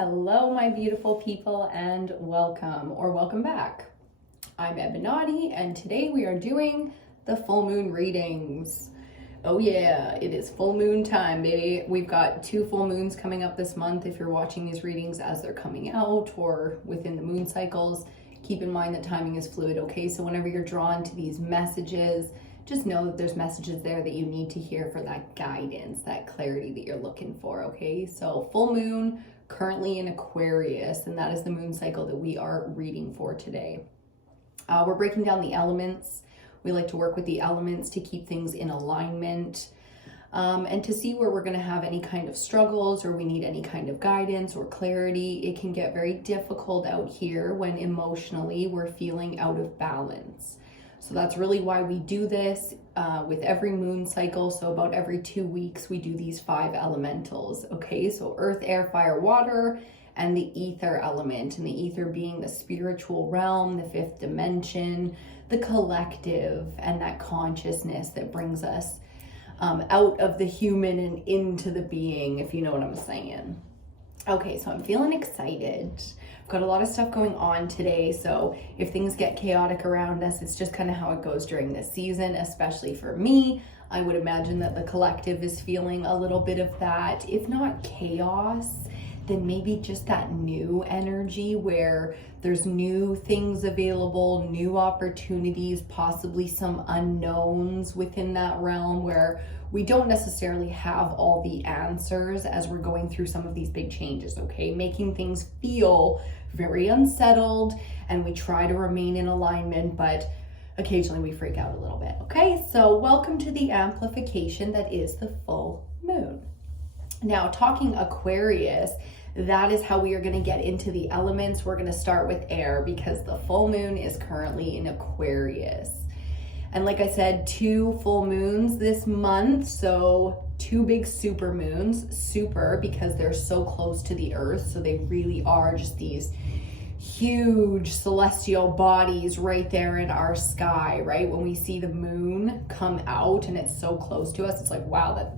Hello, my beautiful people, and welcome back. I'm EBINOTTI, and today we are doing the full moon readings. Oh yeah, it is full moon time, baby. We've got 2 full moons coming up this month. If you're watching these readings as they're coming out or within the moon cycles, keep in mind that timing is fluid, okay? So whenever you're drawn to these messages, just know that there's messages there that you need to hear for that guidance, that clarity that you're looking for, okay? So full moon, currently in Aquarius, and that is the moon cycle that we are reading for today. We're breaking down the elements. We like to work with the elements to keep things in alignment and to see where we're going to have any kind of struggles or we need any kind of guidance or clarity. It can get very difficult out here when emotionally we're feeling out of balance. So that's really why we do this with every moon cycle. So about every 2 weeks, we do these 5 elementals, okay? So earth, air, fire, water, and the ether element. And the ether being the spiritual realm, the 5th dimension, the collective, and that consciousness that brings us out of the human and into the being, if you know what I'm saying. Okay, so I'm feeling excited. I've got a lot of stuff going on today, so if things get chaotic around us, it's just kind of how it goes during this season, especially for me. I would imagine that the collective is feeling a little bit of that. If not chaos, then maybe just that new energy where there's new things available, new opportunities, possibly some unknowns within that realm where we don't necessarily have all the answers as we're going through some of these big changes, okay? Making things feel very unsettled, and we try to remain in alignment, but occasionally we freak out a little bit, okay? So welcome to the amplification that is the full moon. Now, talking Aquarius, that is how we are going to get into the elements. We're going to start with air because the full moon is currently in Aquarius. And like I said, 2 full moons this month, so 2 big super moons. Super because they're so close to the earth, so they really are just these huge celestial bodies right there in our sky, right? When we see the moon come out and it's so close to us, it's like, wow, that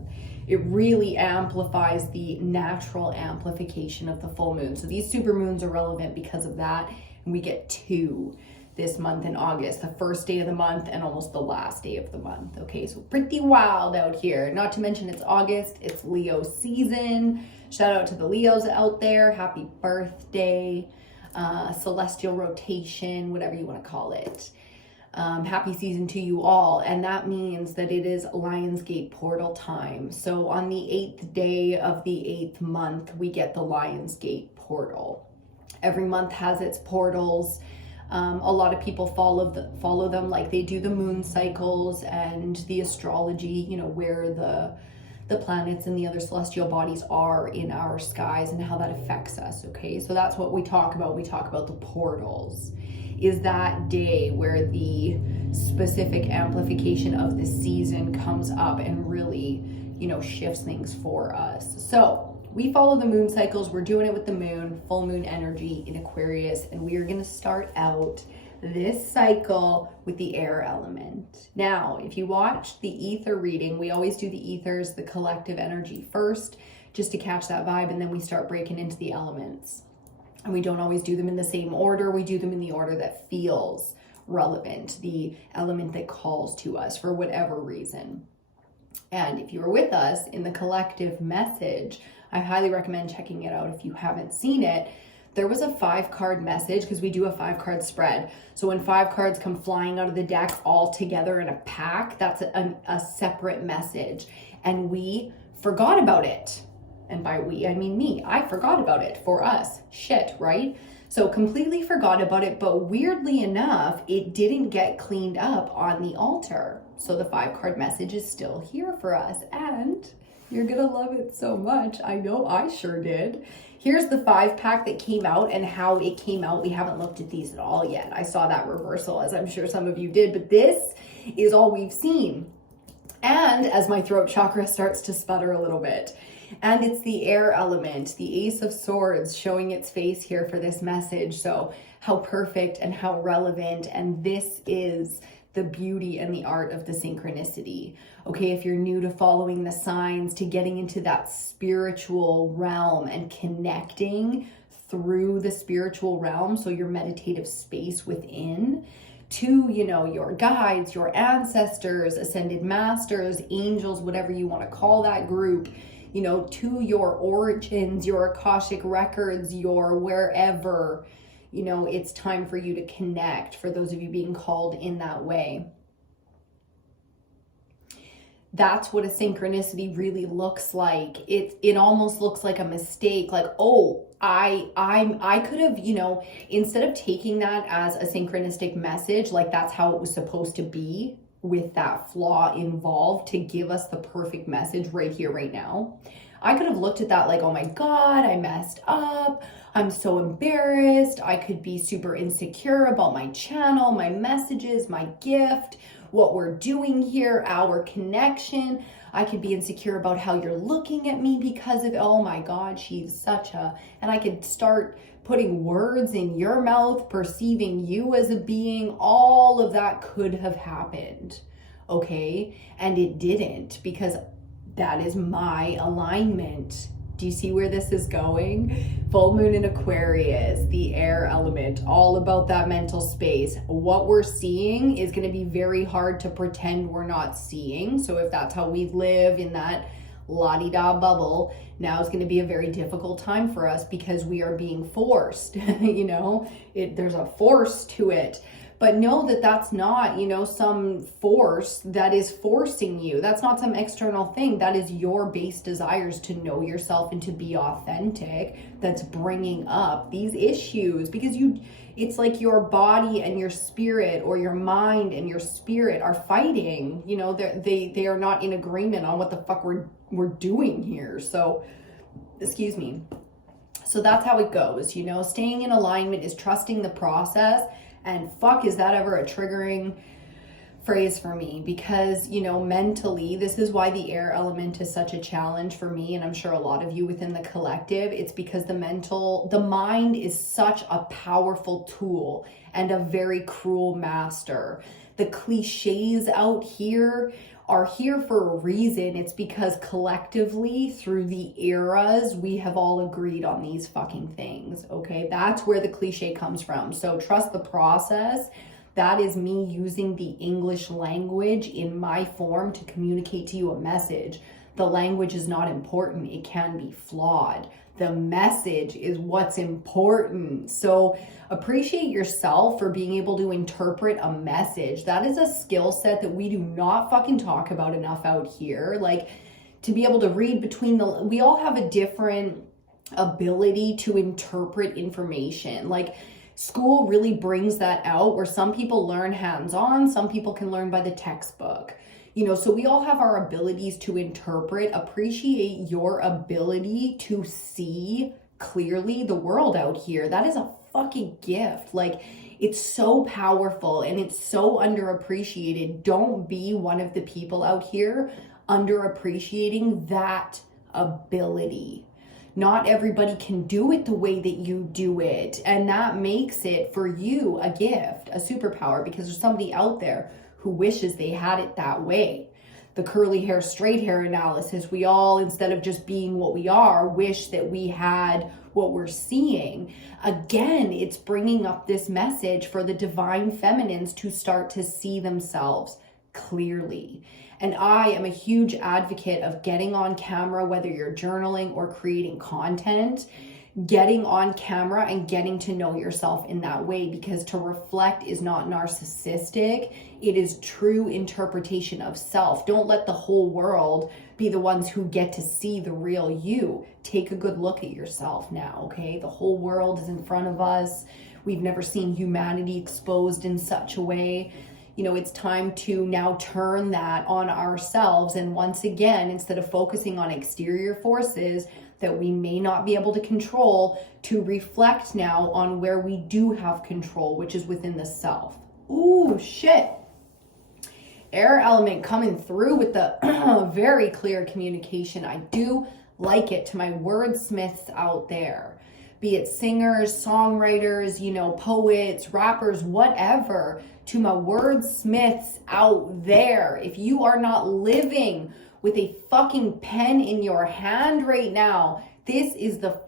it really amplifies the natural amplification of the full moon. So these super moons are relevant because of that, and we get 2 this month in August, the first day of the month and almost the last day of the month. Okay, so pretty wild out here. Not to mention it's August, it's Leo season. Shout out to the Leos out there. Happy birthday, celestial rotation, whatever you want to call it. Happy season to you all. And that means that it is Lionsgate portal time. So on the 8th day of the 8th month, we get the Lionsgate portal. Every month has its portals. A lot of people follow them like they do the moon cycles and the astrology, you know, where the planets and the other celestial bodies are in our skies and how that affects us, okay? So that's what we talk about. We talk about the portals. Is that day where the specific amplification of the season comes up and really, you know, shifts things for us. So we follow the moon cycles. We're doing it with the moon, full moon energy in Aquarius, and we are going to start out this cycle with the air element. Now, if you watch the ether reading, we always do the ethers, the collective energy first, just to catch that vibe, and then we start breaking into the elements. And we don't always do them in the same order. We do them in the order that feels relevant, the element that calls to us for whatever reason. And if you were with us in the collective message, I highly recommend checking it out if you haven't seen it. There was a 5-card message because we do a 5-card spread. So when 5 cards come flying out of the deck all together in a pack, that's a separate message. And we forgot about it. And by we, I mean me. I forgot about it for us. Shit, right? So completely forgot about it, but weirdly enough, it didn't get cleaned up on the altar. So the 5-card message is still here for us, and you're gonna love it so much. I know I sure did. Here's the 5-pack that came out and how it came out. We haven't looked at these at all yet. I saw that reversal, as I'm sure some of you did, but this is all we've seen. And as my throat chakra starts to sputter a little bit, and it's the air element, the Ace of Swords showing its face here for this message. So how perfect and how relevant. And this is the beauty and the art of the synchronicity. Okay, if you're new to following the signs, to getting into that spiritual realm and connecting through the spiritual realm, so your meditative space within, to, you know, your guides, your ancestors, ascended masters, angels, whatever you want to call that group, you know, to your origins, your Akashic records, your wherever, you know, it's time for you to connect, for those of you being called in that way. That's what a synchronicity really looks like. It almost looks like a mistake, like, oh, I could have, you know, instead of taking that as a synchronistic message, like that's how it was supposed to be, with that flaw involved to give us the perfect message right here, right now. I could have looked at that like, oh my God, I messed up. I'm so embarrassed. I could be super insecure about my channel, my messages, my gift, what we're doing here, our connection. I could be insecure about how you're looking at me because of, oh my God, she's such a, and I could start putting words in your mouth, perceiving you as a being. All of that could have happened, okay? And it didn't, because that is my alignment. Do you see where this is going? Full moon in Aquarius, the air element, all about that mental space. What we're seeing is going to be very hard to pretend we're not seeing. So if that's how we live in that la-di-da bubble, now it's going to be a very difficult time for us because we are being forced, you know, there's a force to it. But know that that's not, you know, some force that is forcing you. That's not some external thing. That is your base desires to know yourself and to be authentic that's bringing up these issues, because it's like your body and your spirit, or your mind and your spirit are fighting. You know, they are not in agreement on what the fuck we're doing here. So, excuse me. So that's how it goes, you know. Staying in alignment is trusting the process. And fuck, is that ever a triggering phrase for me, because, you know, mentally, this is why the air element is such a challenge for me, and I'm sure a lot of you within the collective. It's because the mind is such a powerful tool and a very cruel master. The cliches out here are here for a reason. It's because collectively through the eras, we have all agreed on these fucking things, okay? That's where the cliche comes from. So trust the process. That is me using the English language in my form to communicate to you a message. The language is not important. It can be flawed. The message is what's important. So appreciate yourself for being able to interpret a message. That is a skill set that we do not fucking talk about enough out here. Like, to be able to read between we all have a different ability to interpret information. Like, school really brings that out, where some people learn hands-on, some people can learn by the textbook. You know, so we all have our abilities to interpret. Appreciate your ability to see clearly the world out here. That is a fucking gift. Like, it's so powerful and it's so underappreciated. Don't be one of the people out here underappreciating that ability. Not everybody can do it the way that you do it. And that makes it, for you, a gift, a superpower, because there's somebody out there who wishes they had it that way. The curly hair, straight hair analysis, we all, instead of just being what we are, wish that we had what we're seeing. Again, it's bringing up this message for the divine feminines to start to see themselves clearly. And I am a huge advocate of getting on camera, whether you're journaling or creating content, getting on camera and getting to know yourself in that way, because to reflect is not narcissistic. It is true interpretation of self. Don't let the whole world be the ones who get to see the real you. Take a good look at yourself now, okay? The whole world is in front of us. We've never seen humanity exposed in such a way. You know, it's time to now turn that on ourselves. And once again, instead of focusing on exterior forces that we may not be able to control, to reflect now on where we do have control, which is within the self. Ooh, shit. Air element coming through with the very clear communication. I do like it, to my wordsmiths out there. be it singers, songwriters, poets, rappers, whatever, to my wordsmiths out there. If you are not living with a fucking pen in your hand right now, this is the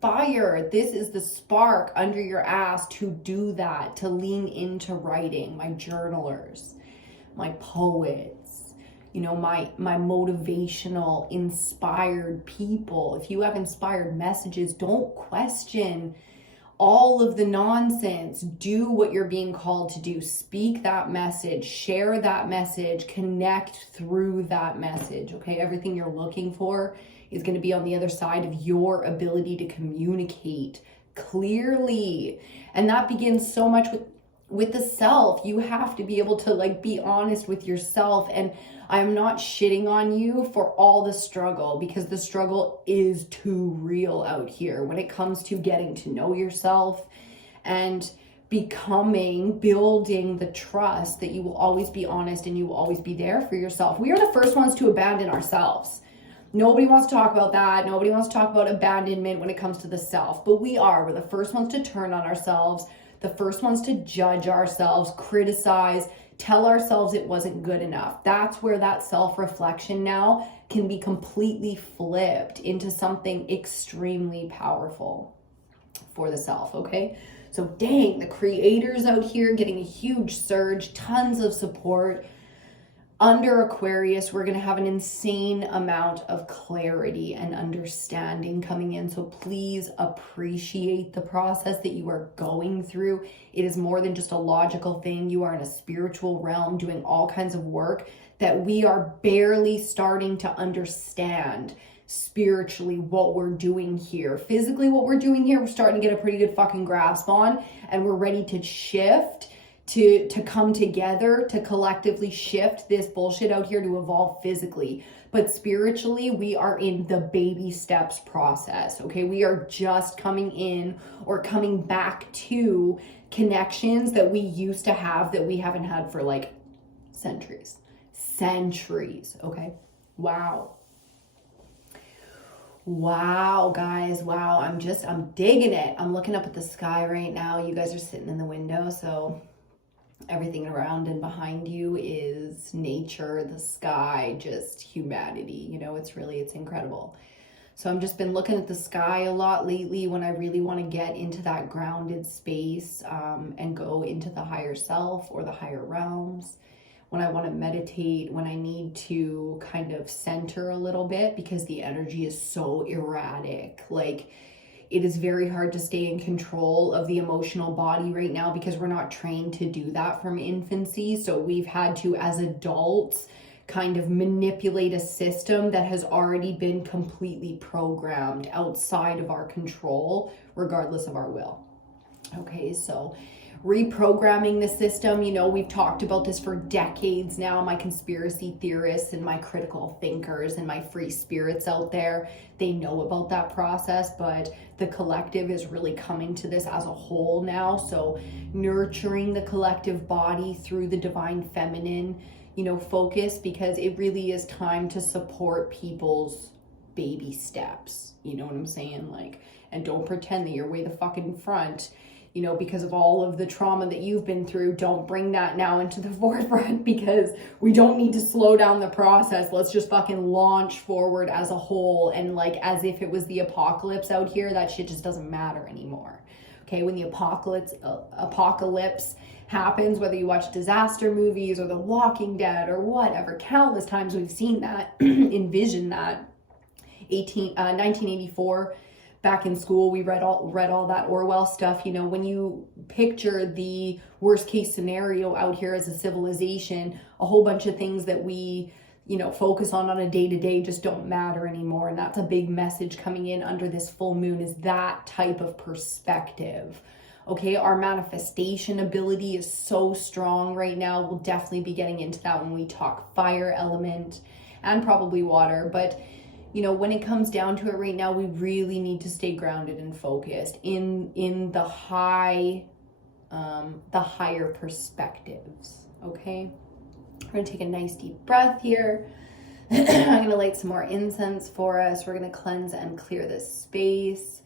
fire, this is the spark under your ass to do that, to lean into writing. My journalers, my poets, my motivational, inspired people. If you have inspired messages, don't question all of the nonsense. Do what you're being called to do. Speak that message, share that message, connect through that message, okay? Everything you're looking for is going to be on the other side of your ability to communicate clearly. And that begins so much with the self. You have to be able to be honest with yourself. And I'm not shitting on you for all the struggle, because the struggle is too real out here when it comes to getting to know yourself and building the trust that you will always be honest and you will always be there for yourself. We are the first ones to abandon ourselves. Nobody wants to talk about that. Nobody wants to talk about abandonment when it comes to the self, but we're the first ones to turn on ourselves, the first ones to judge ourselves, criticize, tell ourselves it wasn't good enough. That's where that self-reflection now can be completely flipped into something extremely powerful for the self, okay? So dang, the creators out here getting a huge surge, tons of support. Under Aquarius, we're going to have an insane amount of clarity and understanding coming in. So please appreciate the process that you are going through. It is more than just a logical thing. You are in a spiritual realm doing all kinds of work that we are barely starting to understand spiritually what we're doing here. Physically, what we're doing here, we're starting to get a pretty good fucking grasp on, and we're ready to shift, to come together, to collectively shift this bullshit out here to evolve physically. But spiritually, we are in the baby steps process, okay? We are just coming in or coming back to connections that we used to have that we haven't had for centuries, okay? Wow, guys. Wow. I'm digging it. I'm looking up at the sky right now. You guys are sitting in the window, so everything around and behind you is nature, the sky, just humanity. It's incredible. So I've just been looking at the sky a lot lately when I really want to get into that grounded space and go into the higher self or the higher realms. When I want to meditate, when I need to kind of center a little bit because the energy is so erratic. It is very hard to stay in control of the emotional body right now because we're not trained to do that from infancy. So we've had to, as adults, kind of manipulate a system that has already been completely programmed outside of our control, regardless of our will. Okay, so reprogramming the system, we've talked about this for decades now. My conspiracy theorists and my critical thinkers and my free spirits out there, they know about that process, but the collective is really coming to this as a whole now. So nurturing the collective body through the divine feminine, focus, because it really is time to support people's baby steps. You know what I'm saying? And don't pretend that you're way the fuck in front, because of all of the trauma that you've been through. Don't bring that now into the forefront, because we don't need to slow down the process. Let's just fucking launch forward as a whole, and as if it was the apocalypse out here. That shit just doesn't matter anymore. Okay, when the apocalypse happens, whether you watch disaster movies or The Walking Dead or whatever, countless times we've seen that, envisioned that. 1984, back in school, we read all that Orwell stuff. When you picture the worst case scenario out here as a civilization, a whole bunch of things that we focus on a day-to-day just don't matter anymore. And that's a big message coming in under this full moon, is that type of perspective. Okay, our manifestation ability is so strong right now. We'll definitely be getting into that when we talk fire element and probably water. But when it comes down to it right now, we really need to stay grounded and focused in the higher perspectives. Okay, we're gonna take a nice deep breath here. I'm gonna light some more incense for us. We're gonna cleanse and clear this space.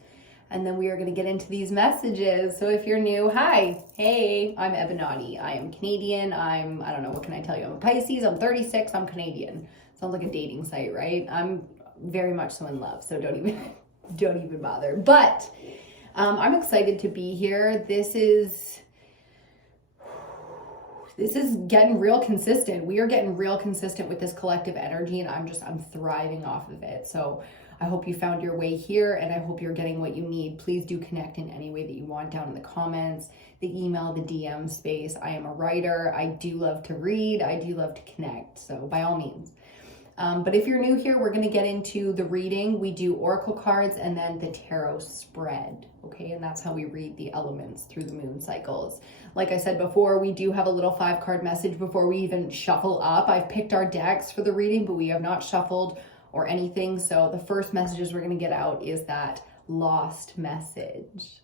and then we are going to get into these messages. So if you're new, hi, hey, I'm EBINOTTI. I am Canadian. I don't know, what can I tell you? I'm a Pisces, I'm 36, I'm Canadian. Sounds like a dating site, right? I'm very much so in love, so don't even bother. But I'm excited to be here. This is getting real consistent. We are getting real consistent with this collective energy, and I'm thriving off of it. So I hope you found your way here, and I hope you're getting what you need. Please do connect in any way that you want down in the comments, the email, the DM space. I am a writer. I do love to read. I do love to connect. So by all means. But if you're new here, we're going to get into the reading. We do oracle cards and then the tarot spread, okay? And that's how we read the elements through the moon cycles. Like I said before, we do have a little 5-card message before we even shuffle up. I've picked our decks for the reading, but we have not shuffled or anything. So the first messages we're going to get out is that lost message.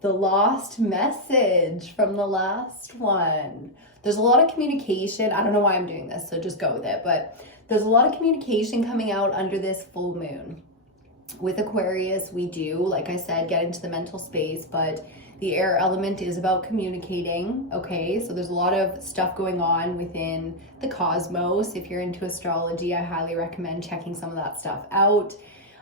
The lost message from the last one. There's a lot of communication. I don't know why I'm doing this, so just go with it. But there's a lot of communication coming out under this full moon. With Aquarius, we do, like I said, get into the mental space, but the air element is about communicating, okay? So there's a lot of stuff going on within the cosmos. If you're into astrology, I highly recommend checking some of that stuff out.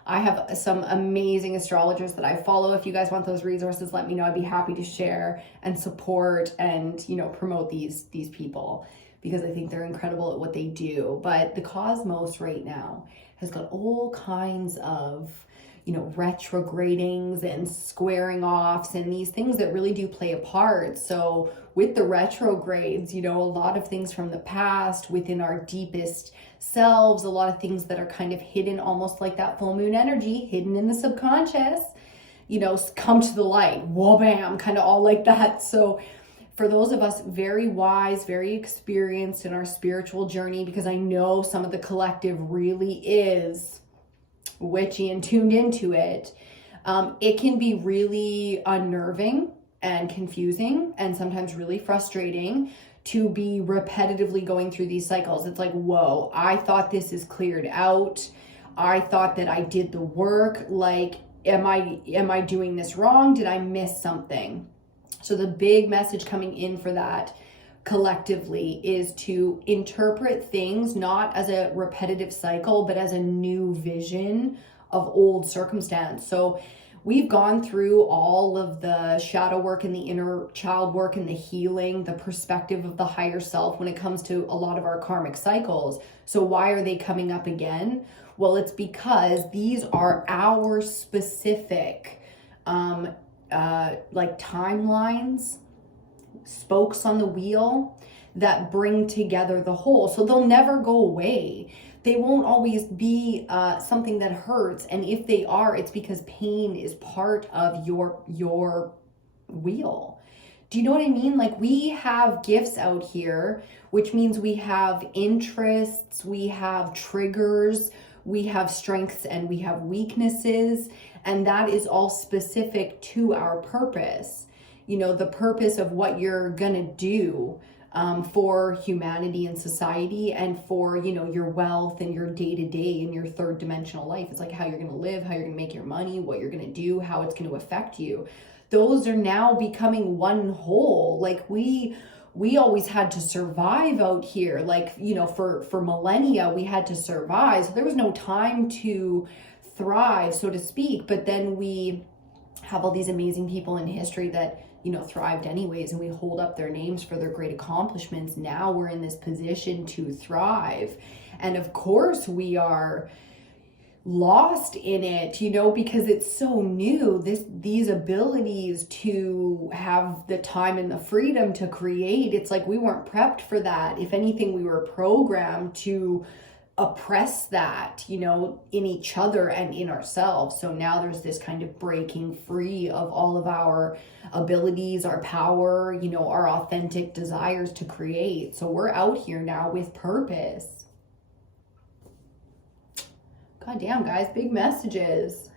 I have some amazing astrologers that I follow. If you guys want those resources, let me know. I'd be happy to share and support and, promote these people, because I think they're incredible at what they do. But the cosmos right now has got all kinds of, retrogradings and squaring offs and these things that really do play a part. So with the retrogrades, a lot of things from the past within our deepest selves, a lot of things that are kind of hidden, almost like that full moon energy, hidden in the subconscious, come to the light. Whoa, bam, kind of all like that. So for those of us very wise, very experienced in our spiritual journey, because I know some of the collective really is witchy and tuned into it, it can be really unnerving and confusing and sometimes really frustrating to be repetitively going through these cycles. It's like, whoa, I thought this is cleared out. I thought that I did the work. Like, am I doing this wrong? Did I miss something? So the big message coming in for that collectively is to interpret things not as a repetitive cycle, but as a new vision of old circumstance. So we've gone through all of the shadow work and the inner child work and the healing, the perspective of the higher self when it comes to a lot of our karmic cycles. So why are they coming up again? Well, it's because these are our specific timelines, spokes on the wheel that bring together the whole. So they'll never go away. They won't always be something that hurts. And if they are, it's because pain is part of your wheel. Do you know what I mean? Like, we have gifts out here, which means we have interests, we have triggers, we have strengths, and we have weaknesses. And that is all specific to our purpose. The purpose of what you're gonna do for humanity and society, and for, your wealth and your day-to-day and your third dimensional life. It's like how you're gonna live, how you're gonna make your money, what you're gonna do, how it's gonna affect you. Those are now becoming one whole. Like, we always had to survive out here. Like, for millennia, we had to survive. So there was no time to thrive, so to speak. But then we have all these amazing people in history that thrived anyways, and we hold up their names for their great accomplishments. Now we're in this position to thrive, and of course we are lost in it, because it's so new. These abilities to have the time and the freedom to create, it's like we weren't prepped for that. If anything, we were programmed to oppress that, in each other and in ourselves. So now there's this kind of breaking free of all of our abilities, our power, our authentic desires to create. So we're out here now with purpose. God damn, guys, big messages.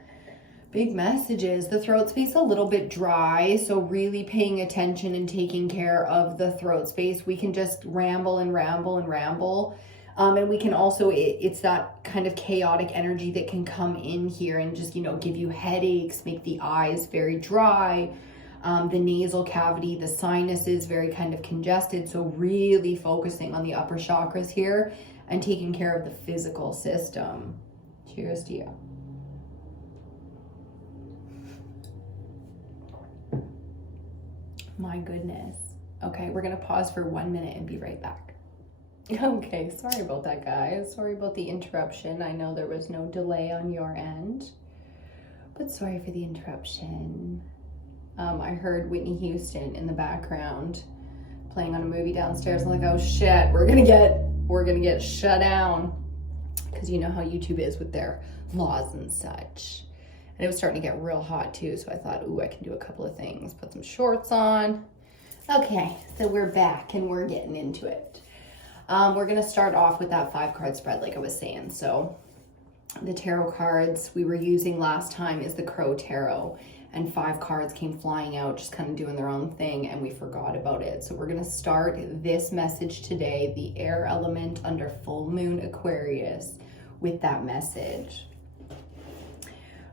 Big messages. The throat space a little bit dry, so really paying attention and taking care of the throat space. We can just ramble and ramble and ramble. And we can also, it's that kind of chaotic energy that can come in here and just, you know, give you headaches, make the eyes very dry, the nasal cavity, the sinuses very kind of congested. So really focusing on the upper chakras here and taking care of the physical system. Cheers to you. My goodness. Okay, we're gonna pause for 1 minute and be right back. Okay, sorry about that, guys. Sorry about the interruption. I know there was no delay on your end, but sorry for the interruption. I heard Whitney Houston in the background playing on a movie downstairs. I'm like, oh shit, we're gonna get shut down, because you know how YouTube is with their laws and such. And it was starting to get real hot too, so I thought, ooh, I can do a couple of things. Put some shorts on. Okay, so we're back and we're getting into it. We're gonna start off with that 5-card spread like I was saying. So the tarot cards we were using last time is the Crow Tarot, and 5 cards came flying out, just kind of doing their own thing, and we forgot about it. So we're gonna start this message today, the air element under full moon Aquarius, with that message.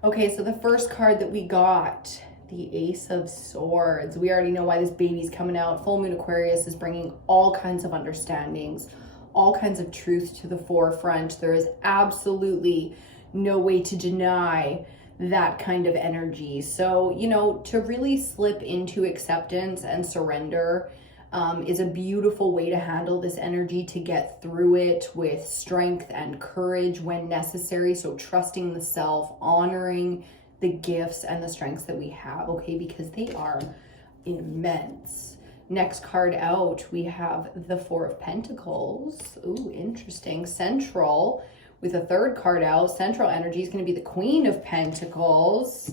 Okay, so the first card that we got, the Ace of Swords. We already know why this baby's coming out. Full moon Aquarius is bringing all kinds of understandings, all kinds of truth to the forefront. There is absolutely no way to deny that kind of energy. So, you know, to really slip into acceptance and surrender is a beautiful way to handle this energy, to get through it with strength and courage when necessary. So trusting the self, honoring the gifts and the strengths that we have, okay, because they are immense. Next card out, we have the 4 of Pentacles. Ooh, interesting. Central, with a 3rd card out. Central energy is going to be the Queen of Pentacles.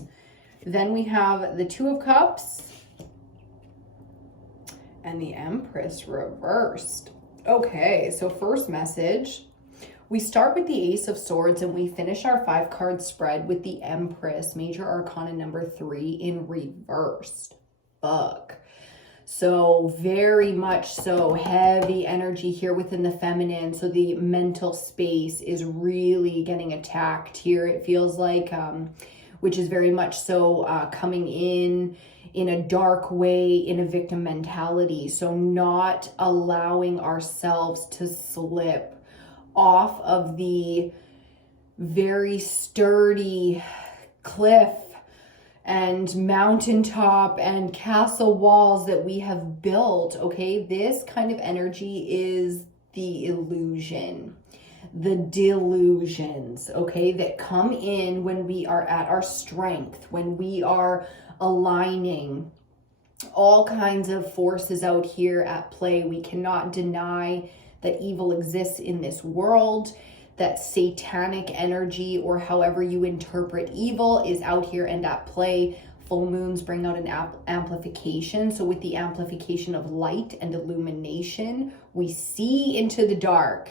Then we have the 2 of Cups and the Empress reversed. Okay, so first message, we start with the Ace of Swords and we finish our 5-card spread with the Empress, Major Arcana number 3 in reversed. Fuck. So very much so heavy energy here within the feminine. So the mental space is really getting attacked here. It feels like, which is very much so coming in a dark way, in a victim mentality. So not allowing ourselves to slip off of the very sturdy cliff and mountaintop and castle walls that we have built, okay? This kind of energy is the illusion, the delusions, okay, that come in when we are at our strength, when we are aligning. All kinds of forces out here at play. We cannot deny that evil exists in this world, that satanic energy, or however you interpret evil, is out here and at play. Full moons bring out an amplification. So with the amplification of light and illumination, we see into the dark.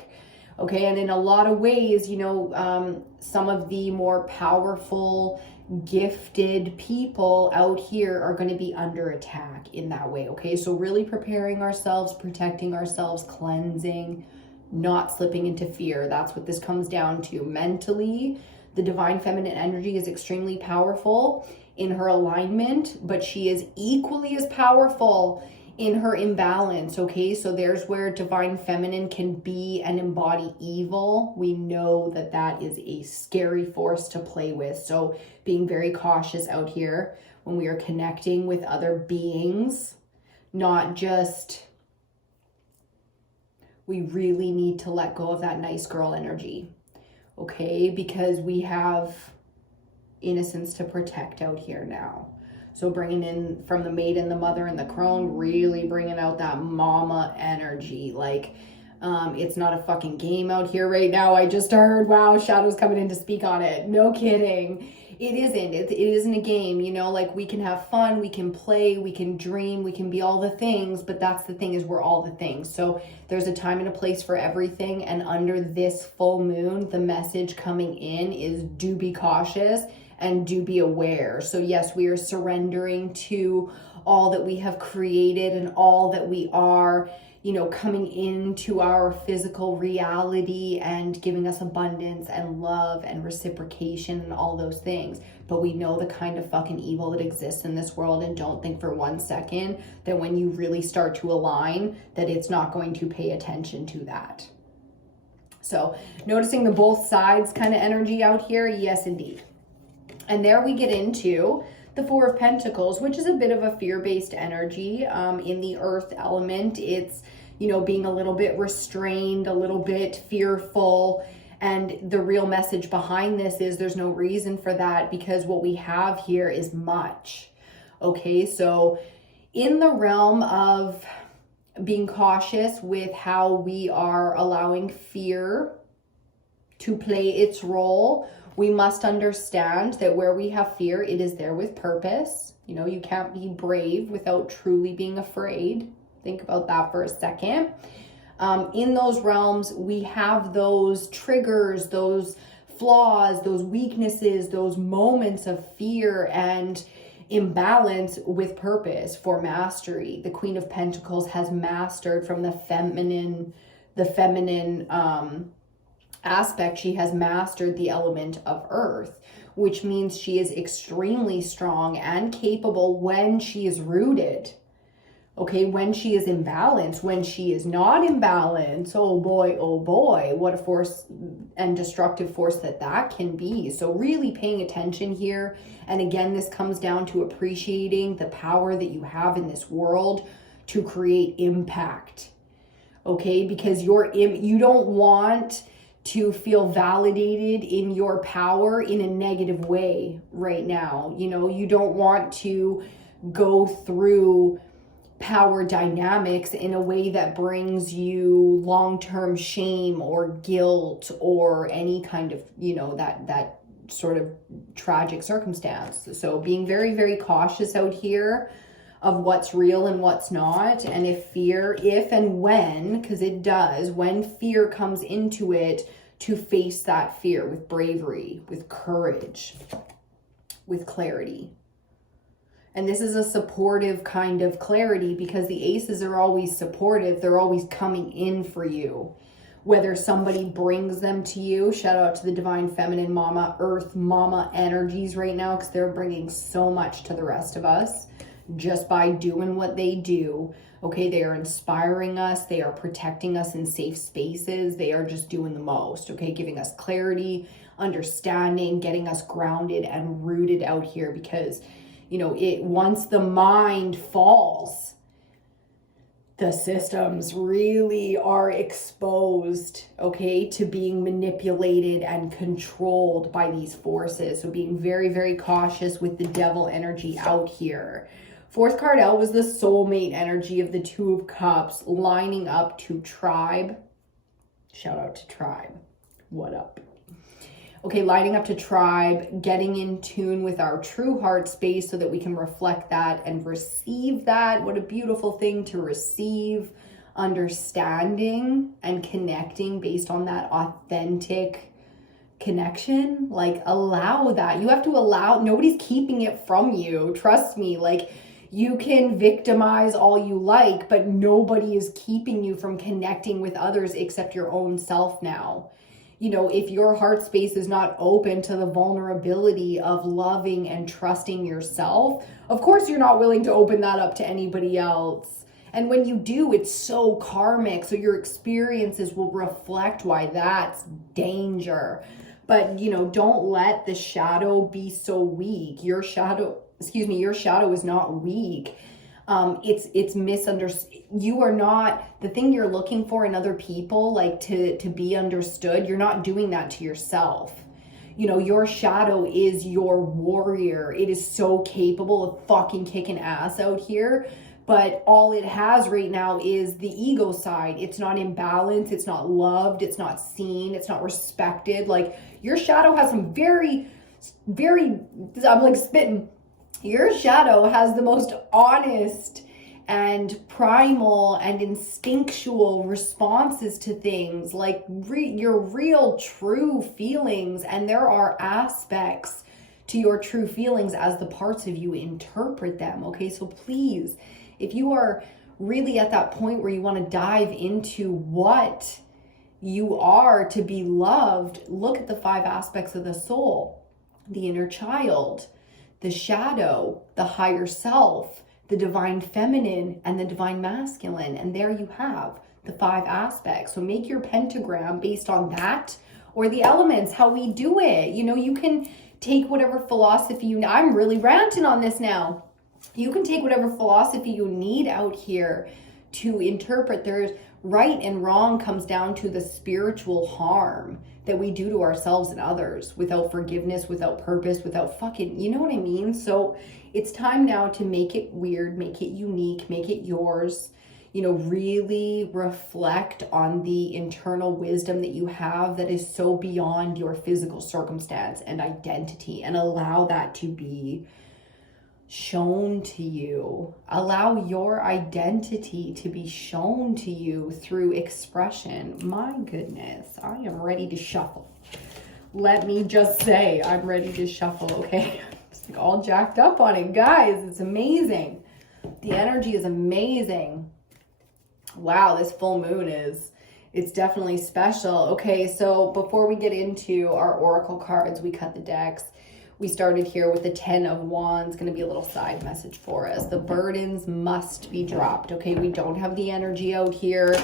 Okay, and in a lot of ways, you know, some of the more powerful, gifted people out here are going to be under attack in that way. Okay, so really preparing ourselves, protecting ourselves, cleansing, not slipping into fear. That's what this comes down to. Mentally, the divine feminine energy is extremely powerful in her alignment, but she is equally as powerful in her imbalance. Okay, so there's where divine feminine can be and embody evil. We know that that is a scary force to play with. So being very cautious out here when we are connecting with other beings, not just, we really need to let go of that nice girl energy, okay? Because we have innocence to protect out here now. So bringing in from the maiden, the mother, and the crone, really bringing out that mama energy. Like, it's not a fucking game out here right now. I just heard, wow, Shadow's coming in to speak on it. No kidding. It isn't. It isn't a game, you know, like we can have fun, we can play, we can dream, we can be all the things, but that's the thing, is we're all the things. So there's a time and a place for everything. And under this full moon, the message coming in is do be cautious and do be aware. So yes, we are surrendering to all that we have created and all that we are. coming into our physical reality and giving us abundance and love and reciprocation and all those things. But we know the kind of fucking evil that exists in this world, and don't think for 1 second that when you really start to align, that it's not going to pay attention to that. So noticing the both sides kind of energy out here, yes, indeed. And there we get into the Four of Pentacles, which is a bit of a fear-based energy. In the earth element, it's, being a little bit restrained, a little bit fearful. And the real message behind this is there's no reason for that, because what we have here is much. Okay, so in the realm of being cautious with how we are allowing fear to play its role, we must understand that where we have fear, it is there with purpose. You can't be brave without truly being afraid. Think about that for a second. In those realms, we have those triggers, those flaws, those weaknesses, those moments of fear and imbalance with purpose for mastery. The Queen of Pentacles has mastered from the feminine aspect. She has mastered the element of earth, which means she is extremely strong and capable when she is rooted. Okay, when she is in balance, when she is not in balance, oh boy, what a force and destructive force that can be. So really paying attention here. And again, this comes down to appreciating the power that you have in this world to create impact. Okay, because you don't want to feel validated in your power in a negative way right now. You don't want to go through power dynamics in a way that brings you long-term shame or guilt or any kind of, that sort of tragic circumstance. So being very, very cautious out here of what's real and what's not. And if and when, because it does, when fear comes into it, to face that fear with bravery, with courage, with clarity. And this is a supportive kind of clarity, because the aces are always supportive. They're always coming in for you. Whether somebody brings them to you, shout out to the divine feminine mama, earth mama energies right now, because they're bringing so much to the rest of us just by doing what they do. Okay, they are inspiring us. They are protecting us in safe spaces. They are just doing the most, okay, giving us clarity, understanding, getting us grounded and rooted out here, because once the mind falls, the systems really are exposed, okay, to being manipulated and controlled by these forces. So being very, very cautious with the devil energy out here. Fourth card out was the soulmate energy of the Two of Cups, lining up to tribe. Shout out to tribe. What up? Okay, lining up to tribe, getting in tune with our true heart space so that we can reflect that and receive that. What a beautiful thing to receive, understanding and connecting based on that authentic connection. Like, allow that. You have to allow, nobody's keeping it from you. Trust me, you can victimize all you like, but nobody is keeping you from connecting with others except your own self now. If your heart space is not open to the vulnerability of loving and trusting yourself, of course you're not willing to open that up to anybody else. And when you do, it's so karmic. So your experiences will reflect why that's danger. But, don't let the shadow be so weak. Your shadow is not weak. It's misunderstood. You are not the thing you're looking for in other people, to be understood. You're not doing that to yourself. Your shadow is your warrior. It is so capable of fucking kicking ass out here. But all it has right now is the ego side. It's not in balance. It's not loved. It's not seen. It's not respected. Your shadow has some very, very, I'm spitting. Your shadow has the most honest and primal and instinctual responses to things, your real true feelings. And there are aspects to your true feelings as the parts of you interpret them. Okay, so please, if you are really at that point where you want to dive into what you are to be loved, look at the 5 aspects of the soul: the inner child, the shadow, the higher self, the divine feminine, and the divine masculine. And there you have the 5 aspects. So make your pentagram based on that, or the elements, how we do it. You know, you can take whatever philosophy I'm really ranting on this now. You can take whatever philosophy you need out here to interpret. There's right and wrong comes down to the spiritual harm that we do to ourselves and others without forgiveness, without purpose, without fucking, you know what I mean? So it's time now to make it weird, make it unique, make it yours. You know, really reflect on the internal wisdom that you have that is so beyond your physical circumstance and identity, and allow that to be shown to you. Allow your identity to be shown to you through expression. My goodness, I am ready to shuffle. Let me just say, I'm ready to shuffle, okay? Just like all jacked up on it. Guys, it's amazing. The energy is amazing. Wow, this full moon it's definitely special. Okay, so before we get into our oracle cards, we cut the decks. We started here with the 10 of Wands, going to be a little side message for us. The burdens must be dropped, okay? We don't have the energy out here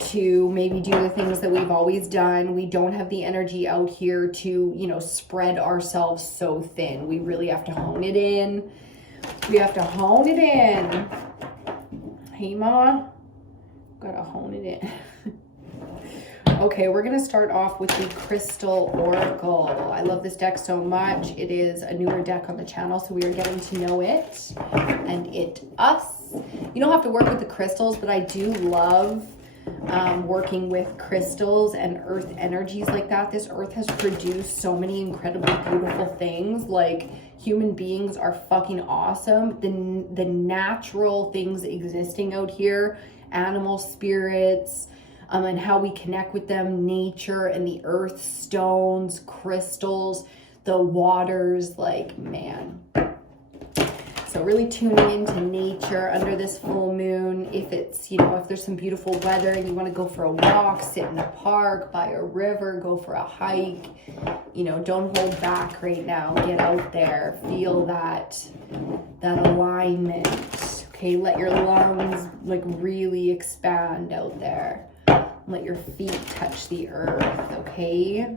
to maybe do the things that we've always done. We don't have the energy out here to, you know, spread ourselves so thin. We really have to hone it in. We have to hone it in. Hey, Mama. Gotta hone it in. Okay, we're gonna start off with the Crystal Oracle. I love this deck so much. It is a newer deck on the channel, so we are getting to know it and it us. You don't have to work with the crystals, but I do love working with crystals and earth energies like that. This earth has produced so many incredibly beautiful things. Like, human beings are fucking awesome. The natural things existing out here, animal spirits, and how we connect with them, nature and the earth, stones, crystals, the waters, like, man. So really tuning into nature under this full moon. If it's, you know, if there's some beautiful weather and you want to go for a walk, sit in a park, by a river, go for a hike, you know, don't hold back right now. Get out there, feel that alignment. Okay, let your lungs like really expand out there. Let your feet touch the earth, okay?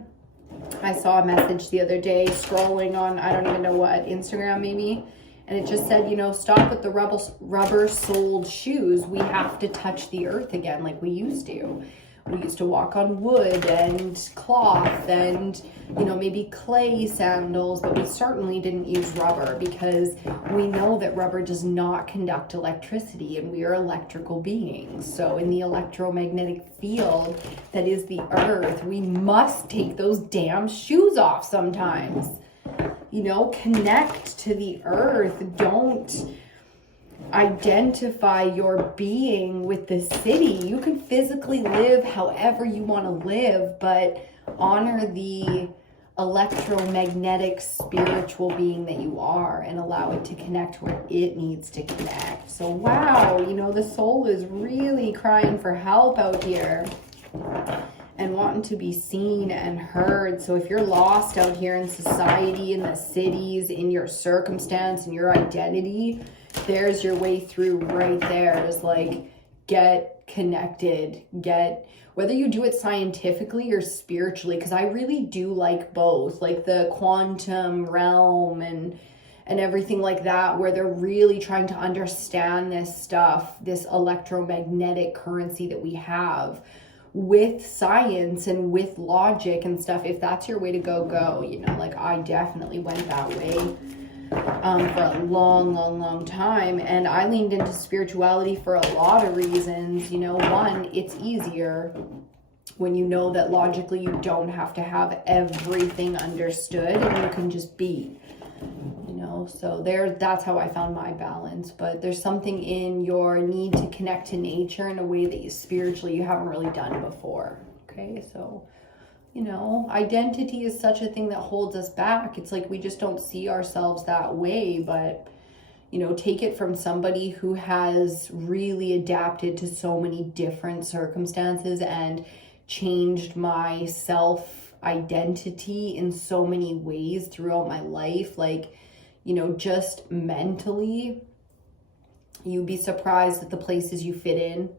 I saw a message the other day scrolling on, I don't even know what, Instagram maybe, and it just said, you know, stop with the rubber-soled shoes. We have to touch the earth again like we used to. We used to walk on wood and cloth and, you know, maybe clay sandals, but we certainly didn't use rubber because we know that rubber does not conduct electricity, and we are electrical beings. So in the electromagnetic field that is the earth, we must take those damn shoes off sometimes. You know, connect to the earth. Don't identify your being with the city. You can physically live however you want to live, but honor the electromagnetic spiritual being that you are and allow it to connect where it needs to connect. So wow, you know, the soul is really crying for help out here and wanting to be seen and heard. So if you're lost out here in society, in the cities, in your circumstance, in your identity, there's your way through right there. Is like, get connected, whether you do it scientifically or spiritually, because I really do like both, like the quantum realm and everything like that, where they're really trying to understand this stuff, this electromagnetic currency that we have, with science and with logic and stuff. If that's your way to go, you know, like I definitely went that way for a long time, and I leaned into spirituality for a lot of reasons. You know, one, it's easier when you know that logically you don't have to have everything understood and you can just be, you know. So that's how I found my balance. But there's something in your need to connect to nature in a way that you haven't really done before. Okay, so, you know, identity is such a thing that holds us back. It's like we just don't see ourselves that way. But, take it from somebody who has really adapted to so many different circumstances and changed my self-identity in so many ways throughout my life. Like, just mentally, you'd be surprised at the places you fit in.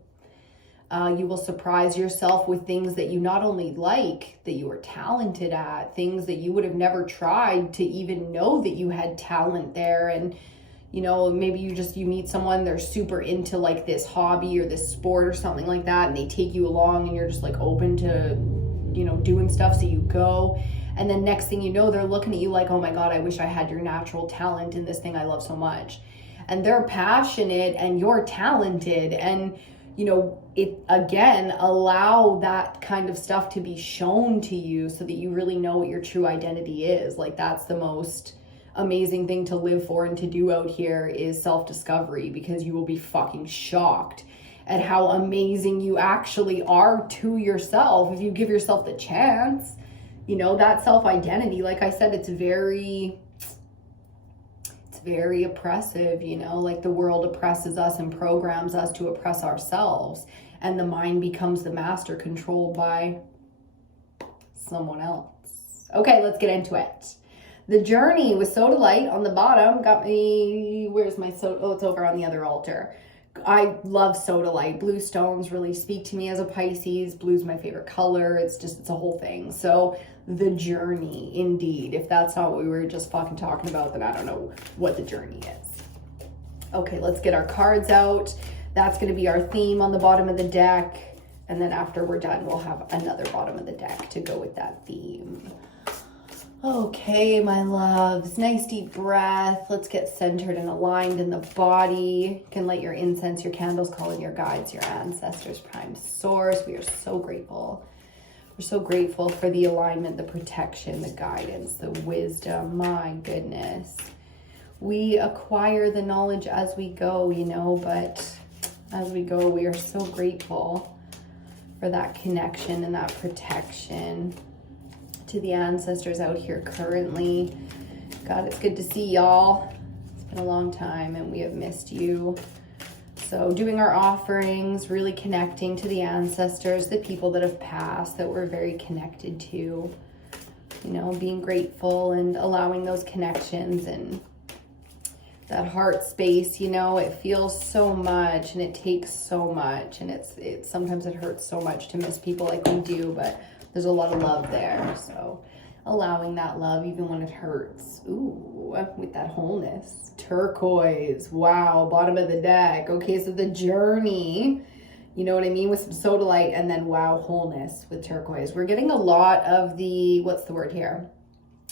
You will surprise yourself with things that you not only like, that you are talented at, things that you would have never tried to even know that you had talent there. And, maybe you meet someone, they're super into like this hobby or this sport or something like that, and they take you along and you're just like open to, doing stuff. So you go, and then next thing you know, they're looking at you like, oh my God, I wish I had your natural talent in this thing I love so much. And they're passionate and you're talented, and it again, allow that kind of stuff to be shown to you so that you really know what your true identity is. Like, that's the most amazing thing to live for and to do out here is self-discovery, because you will be fucking shocked at how amazing you actually are to yourself if you give yourself the chance. That self-identity, like I said, it's very oppressive, like the world oppresses us and programs us to oppress ourselves, and the mind becomes the master, controlled by someone else. Okay, let's get into it. The Journey with Soda Light on the bottom got me, where's my soda? Oh, it's over on the other altar. I love Soda Light. Blue stones really speak to me as a Pisces. Blue's my favorite color. It's a whole thing. So the journey, indeed. If that's not what we were just fucking talking about, then I don't know what the journey is. Okay, let's get our cards out. That's going to be our theme on the bottom of the deck. And then after we're done, we'll have another bottom of the deck to go with that theme. Okay, my loves, nice deep breath. Let's get centered and aligned in the body. You can light your incense, your candles, call in your guides, your ancestors, prime source. We are so grateful. We're so grateful for the alignment, the protection, the guidance, the wisdom. My goodness. We acquire the knowledge as we go, but as we go, we are so grateful for that connection and that protection. To the ancestors out here currently. God, it's good to see y'all. It's been a long time and we have missed you. So doing our offerings, really connecting to the ancestors, the people that have passed that we're very connected to, being grateful and allowing those connections and that heart space, it feels so much and it takes so much, and it's sometimes it hurts so much to miss people like we do, but there's a lot of love there. So allowing that love even when it hurts. Ooh, with that wholeness. Turquoise. Wow, bottom of the deck. Okay, so the journey, you know what I mean, with some soda light, and then wow, wholeness with turquoise. We're getting a lot of the, what's the word here?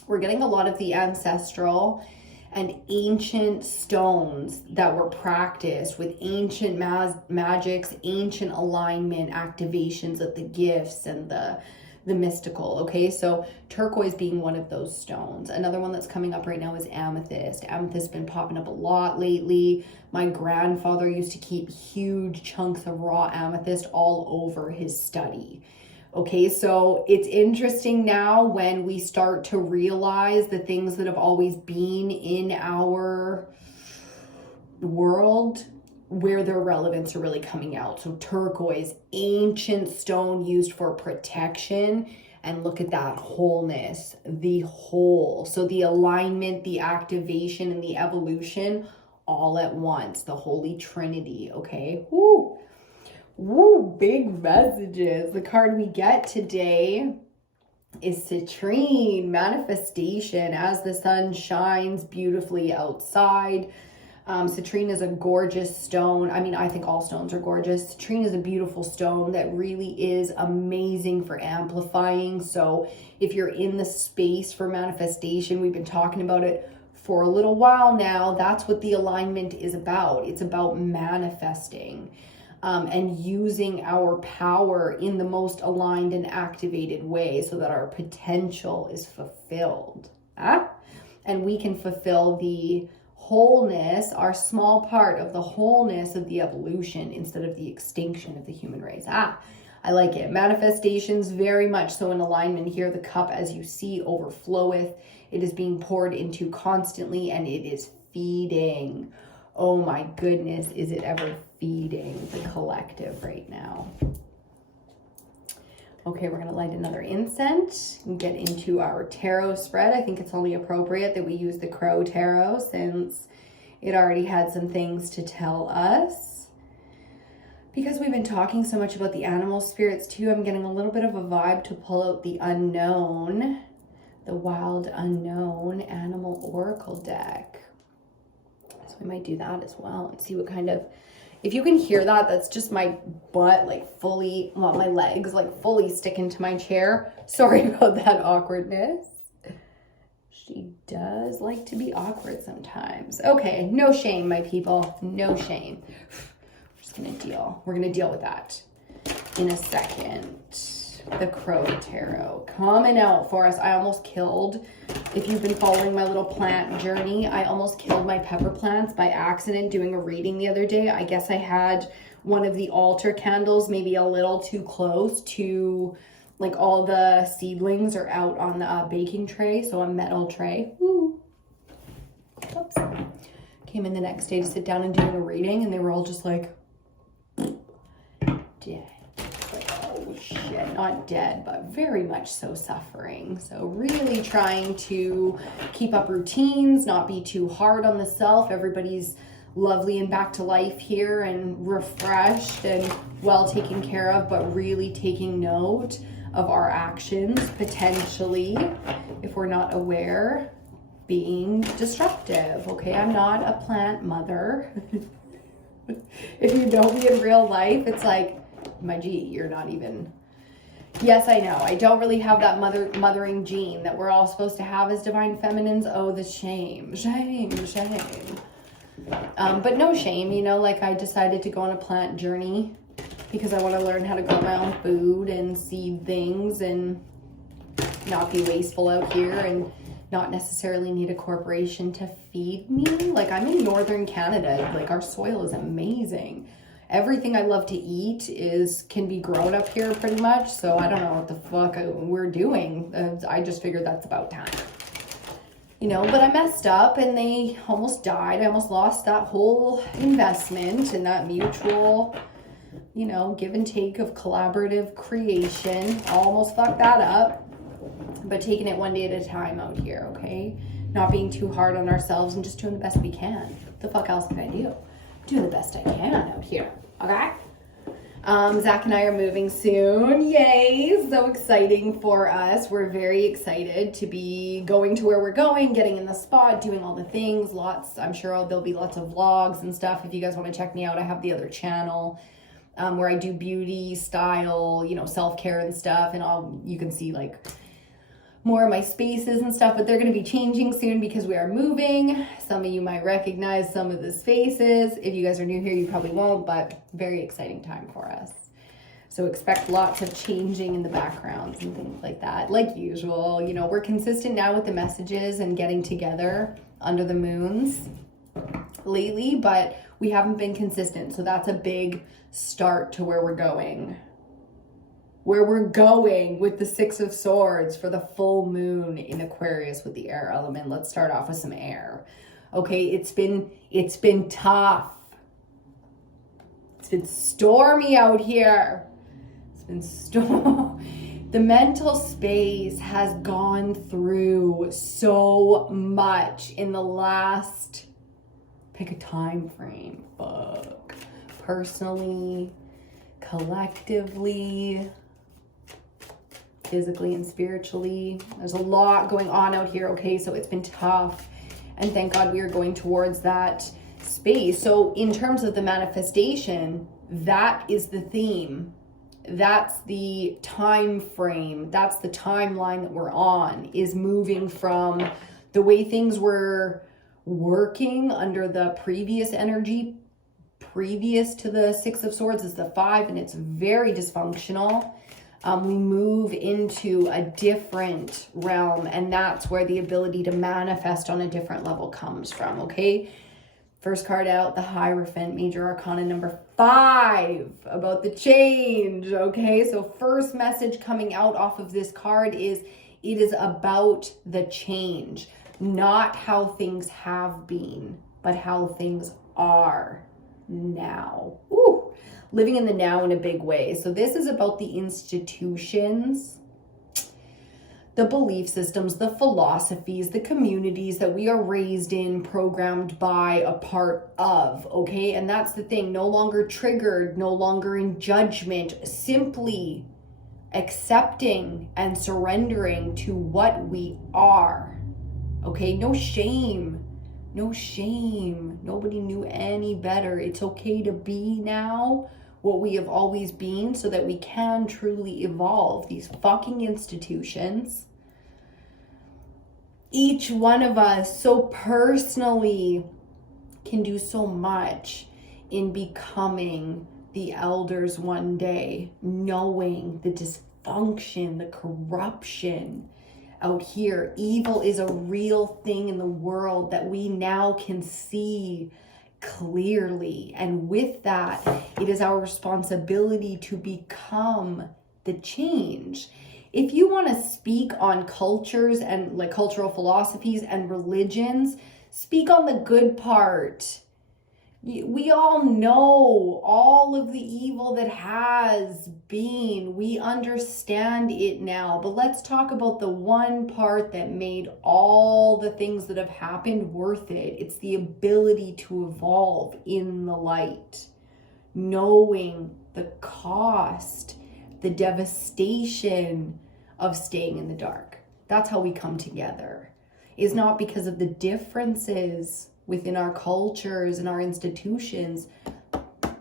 We're getting a lot of the ancestral and ancient stones that were practiced with ancient magics, ancient alignment, activations of the gifts and the mystical. Okay, so turquoise being one of those stones. Another one that's coming up right now is amethyst. Amethyst's been popping up a lot lately. My grandfather used to keep huge chunks of raw amethyst all over his study. Okay, so it's interesting now when we start to realize the things that have always been in our world, where their relevance are really coming out. So turquoise, ancient stone used for protection, and look at that wholeness, the whole. So the alignment, the activation, and the evolution all at once, the Holy Trinity, okay? Woo! Woo, big messages. The card we get today is citrine, manifestation. As the sun shines beautifully outside. Citrine is a gorgeous stone. I mean, I think all stones are gorgeous. Citrine is a beautiful stone that really is amazing for amplifying. So if you're in the space for manifestation, we've been talking about it for a little while now. That's what the alignment is about. It's about manifesting. And using our power in the most aligned and activated way so that our potential is fulfilled. And we can fulfill the wholeness, our small part of the wholeness of the evolution instead of the extinction of the human race. I like it. Manifestations very much so in alignment here. The cup, as you see, overfloweth. It is being poured into constantly and it is feeding. Oh my goodness, is it ever feeding the collective right now? Okay, we're going to light another incense and get into our tarot spread. I think it's only appropriate that we use the Crow Tarot since it already had some things to tell us. Because we've been talking so much about the animal spirits too, I'm getting a little bit of a vibe to pull out the unknown, the wild unknown animal oracle deck. So we might do that as well and see what kind of, if you can hear that, that's just my butt like fully, well, my legs like fully sticking to my chair. Sorry about that awkwardness. She does like to be awkward sometimes. Okay, no shame, my people, no shame. We're just gonna deal. We're gonna deal with that in a second. The Crow Tarot coming out for us. I almost killed, if you've been following my little plant journey, I almost killed my pepper plants by accident doing a reading the other day. I guess I had one of the altar candles maybe a little too close to, like, all the seedlings are out on the baking tray, so a metal tray. Woo. Oops. Came in the next day to sit down and do a reading, and they were all just like, dead. Shit, not dead, but very much so suffering. So really trying to keep up routines, not be too hard on the self. Everybody's lovely and back to life here and refreshed and well taken care of, but really taking note of our actions, potentially, if we're not aware, being destructive. Okay, I'm not a plant mother. If you know me in real life, it's like, my G, you're not even. Yes, I know. I don't really have that mothering gene that we're all supposed to have as divine feminines. Oh, the shame. But no shame, you know, like I decided to go on a plant journey because I want to learn how to grow my own food and seed things and not be wasteful out here and not necessarily need a corporation to feed me. Like, I'm in northern Canada. Like, our soil is amazing. Everything I love to eat can be grown up here pretty much. So I don't know what the fuck we're doing. I just figured that's about time. You know, but I messed up and they almost died. I almost lost that whole investment and that mutual, you know, give and take of collaborative creation. I almost fucked that up. But taking it one day at a time out here, okay? Not being too hard on ourselves and just doing the best we can. What the fuck else can I do? Do the best I can out here, okay? Zach and I are moving soon. Yay, so exciting for us. We're very excited to be going to where we're going, getting in the spot, doing all the things. I'm sure there'll be lots of vlogs and stuff. If you guys want to check me out, I have the other channel where I do beauty, style, you know, self-care and stuff. And you can see like more of my spaces and stuff, but they're going to be changing soon because we are moving. Some of you might recognize some of the spaces. If you guys are new here, you probably won't, but very exciting time for us. So expect lots of changing in the backgrounds and things like that. Like usual, you know, we're consistent now with the messages and getting together under the moons lately, but we haven't been consistent. So that's a big start to where we're going. Where we're going with the Six of Swords for the full moon in Aquarius with the air element. Let's start off with some air. Okay, it's been tough. It's been stormy out here. The mental space has gone through so much in the last, pick a time frame, fuck. Personally, collectively, physically and spiritually. There's a lot going on out here, okay? So it's been tough. And thank God we are going towards that space. So in terms of the manifestation, that is the theme. That's the time frame. That's the timeline that we're on, is moving from the way things were working under the previous energy. Previous to the Six of Swords is the 5, and it's very dysfunctional. We move into a different realm, and that's where the ability to manifest on a different level comes from, okay? First card out, the Hierophant, Major Arcana number 5, about the change, okay? So first message coming out off of this card is, it is about the change, not how things have been, but how things are now. Ooh, living in the now in a big way. So this is about the institutions, the belief systems, the philosophies, the communities that we are raised in, programmed by, a part of, okay? And that's the thing, no longer triggered, no longer in judgment, simply accepting and surrendering to what we are, okay? No shame, no shame. Nobody knew any better. It's okay to be now what we have always been so that we can truly evolve. These fucking institutions, each one of us so personally can do so much in becoming the elders one day, knowing the dysfunction, the corruption out here. Evil is a real thing in the world that we now can see clearly. And with that, it is our responsibility to become the change. If you want to speak on cultures and like cultural philosophies and religions, speak on the good part. We all know all of the evil that has been. We understand it now. But let's talk about the one part that made all the things that have happened worth it. It's the ability to evolve in the light. Knowing the cost, the devastation of staying in the dark. That's how we come together. It's not because of the differences within our cultures and our institutions,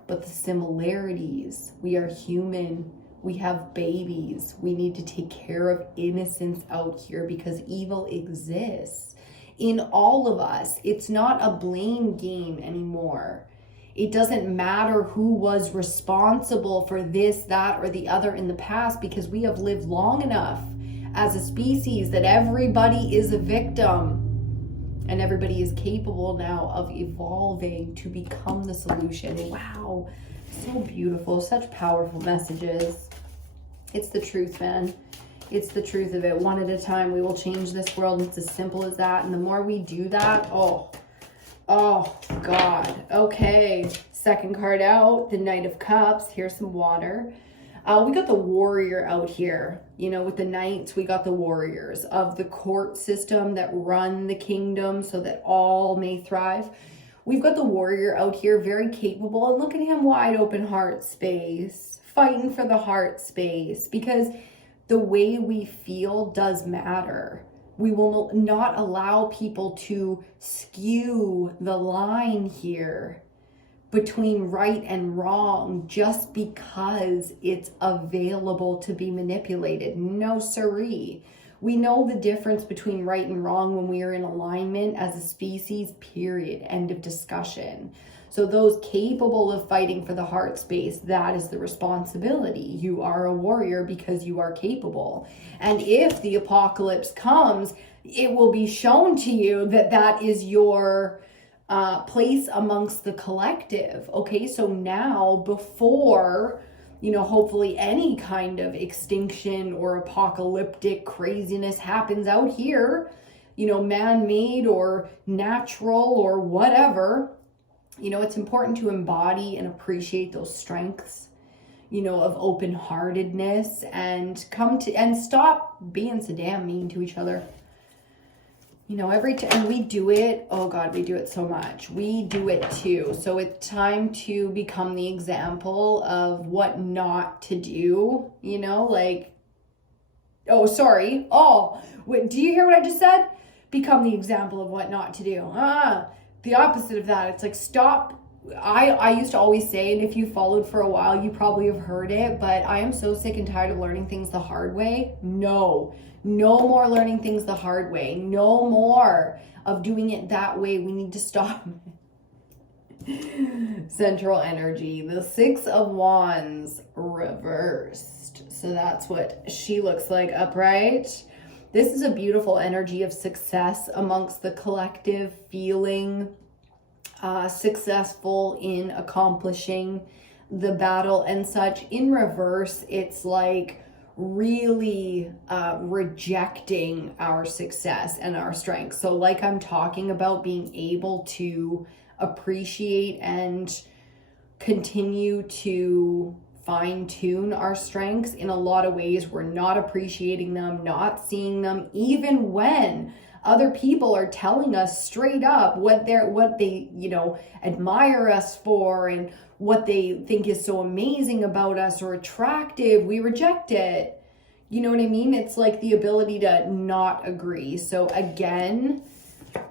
but the similarities. We are human. We have babies. We need to take care of innocence out here because evil exists in all of us. It's not a blame game anymore. It doesn't matter who was responsible for this, that, or the other in the past, because we have lived long enough as a species that everybody is a victim. And everybody is capable now of evolving to become the solution. Wow, so beautiful, such powerful messages. It's the truth, man. It's the truth of it. One at a time, we will change this world. It's as simple as that. And the more we do that, oh God. Okay, second card out, the Knight of Cups. Here's some water. We got the warrior out here. You know, with the knights, we got the warriors of the court system that run the kingdom so that all may thrive. We've got the warrior out here, very capable. And look at him, wide open heart space, fighting for the heart space, because the way we feel does matter. We will not allow people to skew the line here between right and wrong just because it's available to be manipulated. No siree. We know the difference between right and wrong when we are in alignment as a species, period. End of discussion. So those capable of fighting for the heart space, that is the responsibility. You are a warrior because you are capable. And if the apocalypse comes, it will be shown to you that that is your place amongst the collective. Okay, so now before, you know, hopefully any kind of extinction or apocalyptic craziness happens out here, you know, man-made or natural or whatever, you know, it's important to embody and appreciate those strengths, you know, of open-heartedness and and stop being so damn mean to each other. You know, every time we do it, oh God, we do it so much. We do it too. So it's time to become the example of what not to do, you know, like, oh, sorry. Oh, wait, do you hear what I just said? Become the example of what not to do. The opposite of that. It's like, stop. I used to always say, and if you followed for a while, you probably have heard it, but I am so sick and tired of learning things the hard way. No more learning things the hard way. No more of doing it that way. We need to stop. Central energy, the Six of Wands reversed. So that's what she looks like upright. This is a beautiful energy of success amongst the collective, feeling successful in accomplishing the battle and such. In reverse, it's like really rejecting our success and our strength. So like I'm talking about being able to appreciate and continue to fine-tune our strengths. In a lot of ways, we're not appreciating them, not seeing them, even when other people are telling us straight up what they admire us for and what they think is so amazing about us or attractive. We reject it. You know what I mean? It's like the ability to not agree. So again,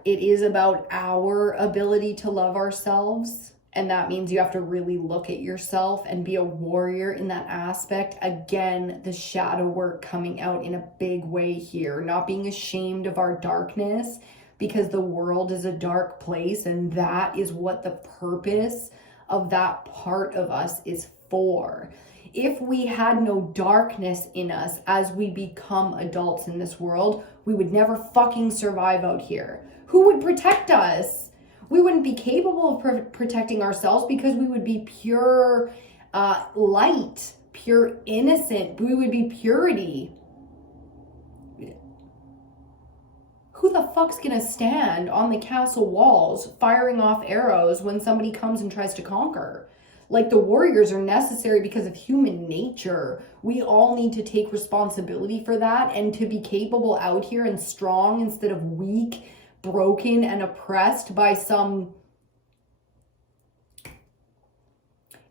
it is about our ability to love ourselves. And that means you have to really look at yourself and be a warrior in that aspect. Again, the shadow work coming out in a big way here. Not being ashamed of our darkness, because the world is a dark place, and that is what the purpose of that part of us is for. If we had no darkness in us as we become adults in this world, we would never fucking survive out here. Who would protect us? We wouldn't be capable of protecting ourselves, because we would be pure light, pure innocent. We would be purity. Who the fuck's gonna stand on the castle walls firing off arrows when somebody comes and tries to conquer? Like, the warriors are necessary because of human nature. We all need to take responsibility for that, and to be capable out here and strong instead of weak, broken, and oppressed by some.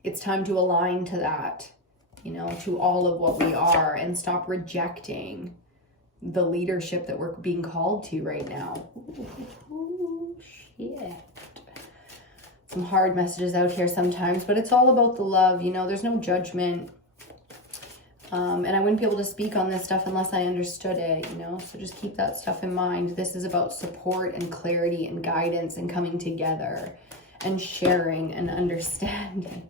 It's time to align to that, to all of what we are, and stop rejecting the leadership that we're being called to right now. Ooh, shit. Some hard messages out here sometimes, but it's all about the love. There's no judgment. And I wouldn't be able to speak on this stuff unless I understood it, so just keep that stuff in mind. This is about support and clarity and guidance and coming together and sharing and understanding.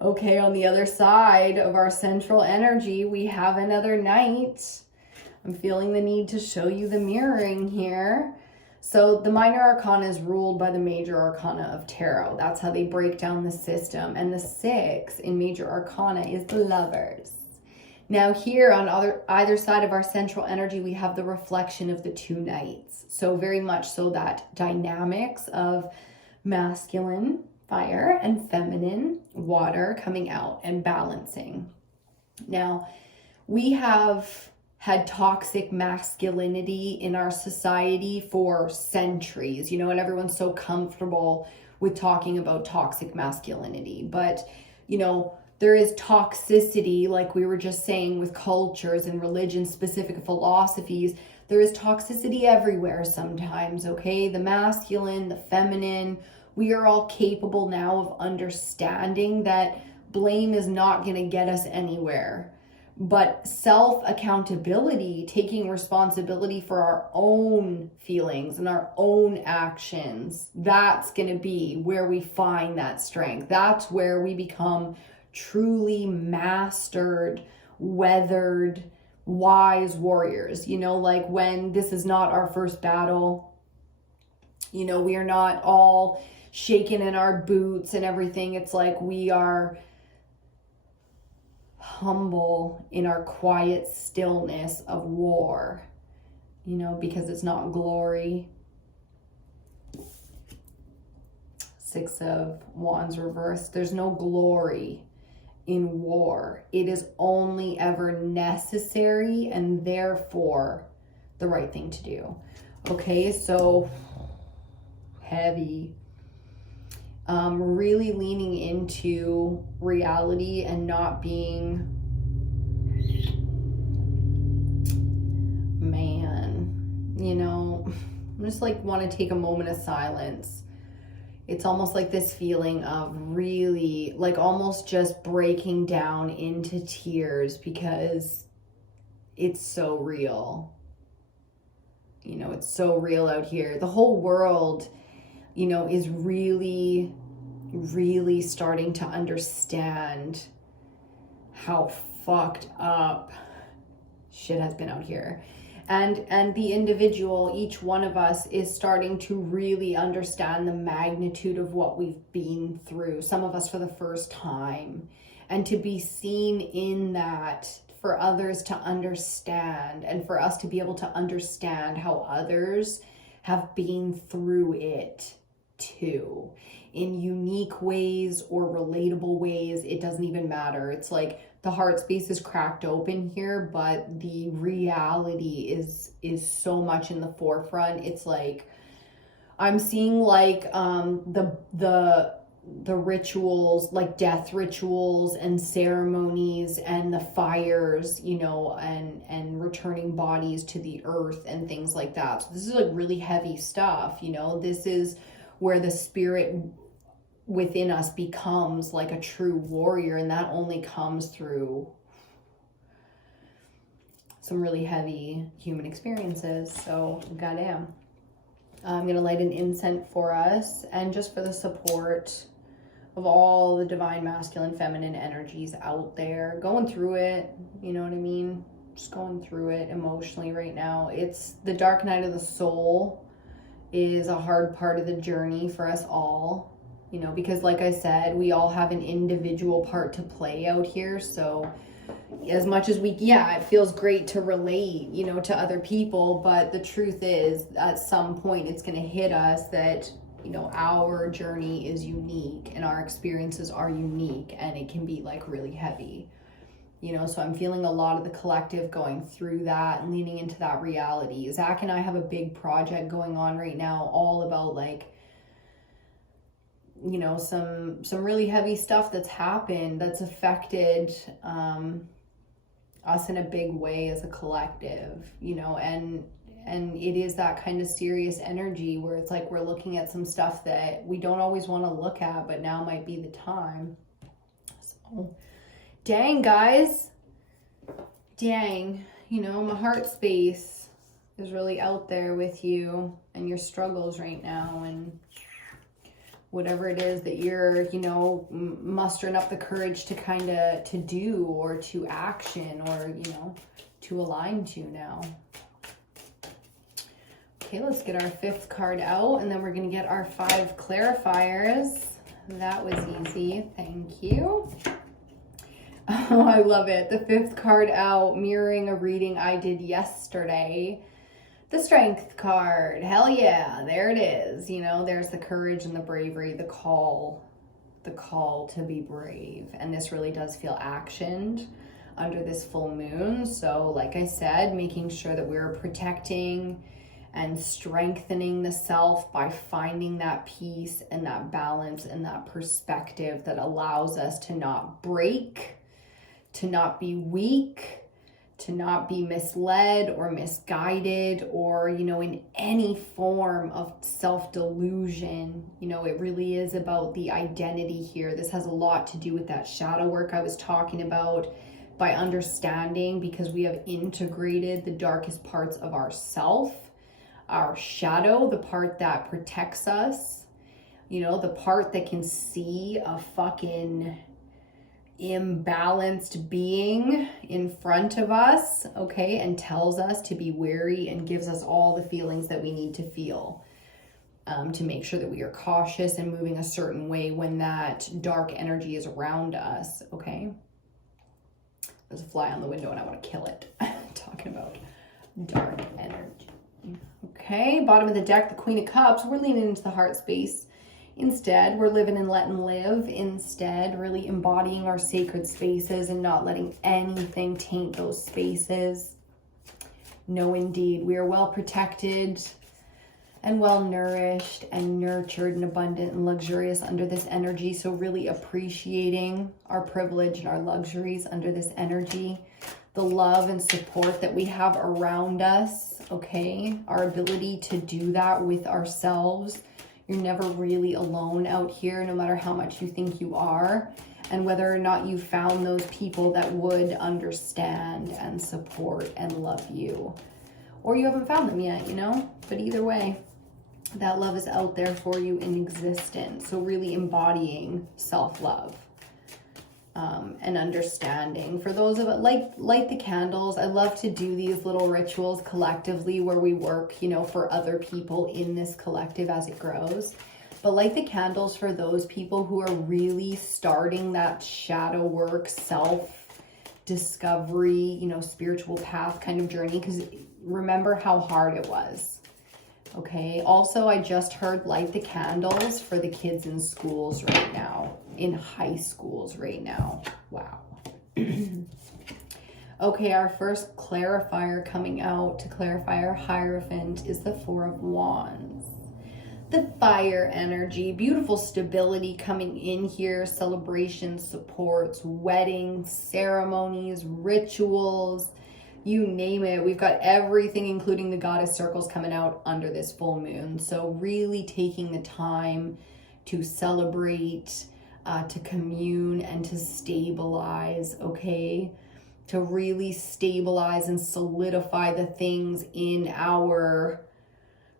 Okay, on the other side of our central energy, we have another knight. I'm feeling the need to show you the mirroring here. So the minor arcana is ruled by the major arcana of tarot. That's how they break down the system. And the 6 in major arcana is the Lovers. Now here on either side of our central energy, we have the reflection of the 2 knights. So very much so that dynamics of masculine, fire, and feminine, water, coming out and balancing. Now, we have had toxic masculinity in our society for centuries, and everyone's so comfortable with talking about toxic masculinity. But, there is toxicity, like we were just saying, with cultures and religion-specific philosophies. There is toxicity everywhere sometimes, okay? The masculine, the feminine. We are all capable now of understanding that blame is not going to get us anywhere. But self-accountability, taking responsibility for our own feelings and our own actions, that's going to be where we find that strength. That's where we become truly mastered, weathered, wise warriors. Like when this is not our first battle, we are not all shaking in our boots and everything. It's like we are humble in our quiet stillness of war, because it's not glory. 6 of Wands reversed. There's no glory in war. It is only ever necessary and therefore the right thing to do. Okay, so heavy. Really leaning into reality and not being, I'm just like want to take a moment of silence. It's almost like this feeling of really, like almost just breaking down into tears because it's so real. It's so real out here. The whole world, is really, really starting to understand how fucked up shit has been out here. And the individual, each one of us, is starting to really understand the magnitude of what we've been through, some of us for the first time. And to be seen in that, for others to understand, and for us to be able to understand how others have been through it too, in unique ways or relatable ways. It doesn't even matter. It's like the heart space is cracked open here, but the reality is so much in the forefront. It's like I'm seeing like the rituals, like death rituals and ceremonies and the fires, you know, and returning bodies to the earth and things like that. So this is like really heavy stuff, you know. This is where the spirit within us becomes like a true warrior, and that only comes through some really heavy human experiences. So goddamn. I'm gonna light an incense for us, and just for the support of all the divine masculine feminine energies out there going through it, you know what I mean, just going through it emotionally right now. It's the dark night of the soul is a hard part of the journey for us all, you know, because like I said, we all have an individual part to play out here. So as much as we, yeah, it feels great to relate, you know, to other people, but the truth is at some point it's going to hit us that, you know, our journey is unique and our experiences are unique, and it can be like really heavy, you know. So I'm feeling a lot of the collective going through that and leaning into that reality. Zach and I have a big project going on right now, all about like, you know, some really heavy stuff that's happened that's affected us in a big way as a collective, you know, and it is that kind of serious energy where it's like we're looking at some stuff that we don't always want to look at, but now might be the time. So dang, guys, dang, you know, my heart space is really out there with you and your struggles right now, and whatever it is that you're, you know, mustering up the courage to kind of to do or to action or, you know, to align to now. Okay, let's get our 5th card out, and then we're going to get our 5 clarifiers. That was easy. Thank you. Oh, I love it. The 5th card out, mirroring a reading I did yesterday. The Strength card. Hell yeah, there it is. You know, there's the courage and the bravery, the call to be brave. And this really does feel actioned under this full moon. So like I said, making sure that we're protecting and strengthening the self by finding that peace and that balance and that perspective that allows us to not break, to not be weak, to not be misled or misguided or, you know, in any form of self-delusion. You know, it really is about the identity here. This has a lot to do with that shadow work I was talking about, by understanding, because we have integrated the darkest parts of ourself, our shadow, the part that protects us, you know, the part that can see a fucking imbalanced being in front of us, okay, and tells us to be wary and gives us all the feelings that we need to feel to make sure that we are cautious and moving a certain way when that dark energy is around us, okay? There's a fly on the window and I want to kill it. Talking about dark energy. Okay, bottom of the deck, the Queen of Cups. We're leaning into the heart space. Instead, we're living and letting live. Instead, really embodying our sacred spaces and not letting anything taint those spaces. No, indeed, we are well protected and well nourished and nurtured and abundant and luxurious under this energy. So really appreciating our privilege and our luxuries under this energy. The love and support that we have around us, okay? Our ability to do that with ourselves. You're never really alone out here, no matter how much you think you are, and whether or not you found those people that would understand and support and love you. Or you haven't found them yet, you know? But either way, that love is out there for you in existence. So really embodying self-love and understanding. For those of it, light the candles. I love to do these little rituals collectively where we work, you know, for other people in this collective as it grows. But light the candles for those people who are really starting that shadow work, self-discovery, you know, spiritual path kind of journey. Because remember how hard it was. Okay, also I just heard light the candles for the kids in schools right now, in high schools right now. Wow. Okay, our first clarifier coming out to clarify our Hierophant is the Four of Wands. The fire energy, beautiful stability coming in here, celebrations, supports, weddings, ceremonies, rituals, you name it. We've got everything, including the goddess circles, coming out under this full moon. So really taking the time to celebrate, to commune, and to stabilize, okay? To really stabilize and solidify the things in our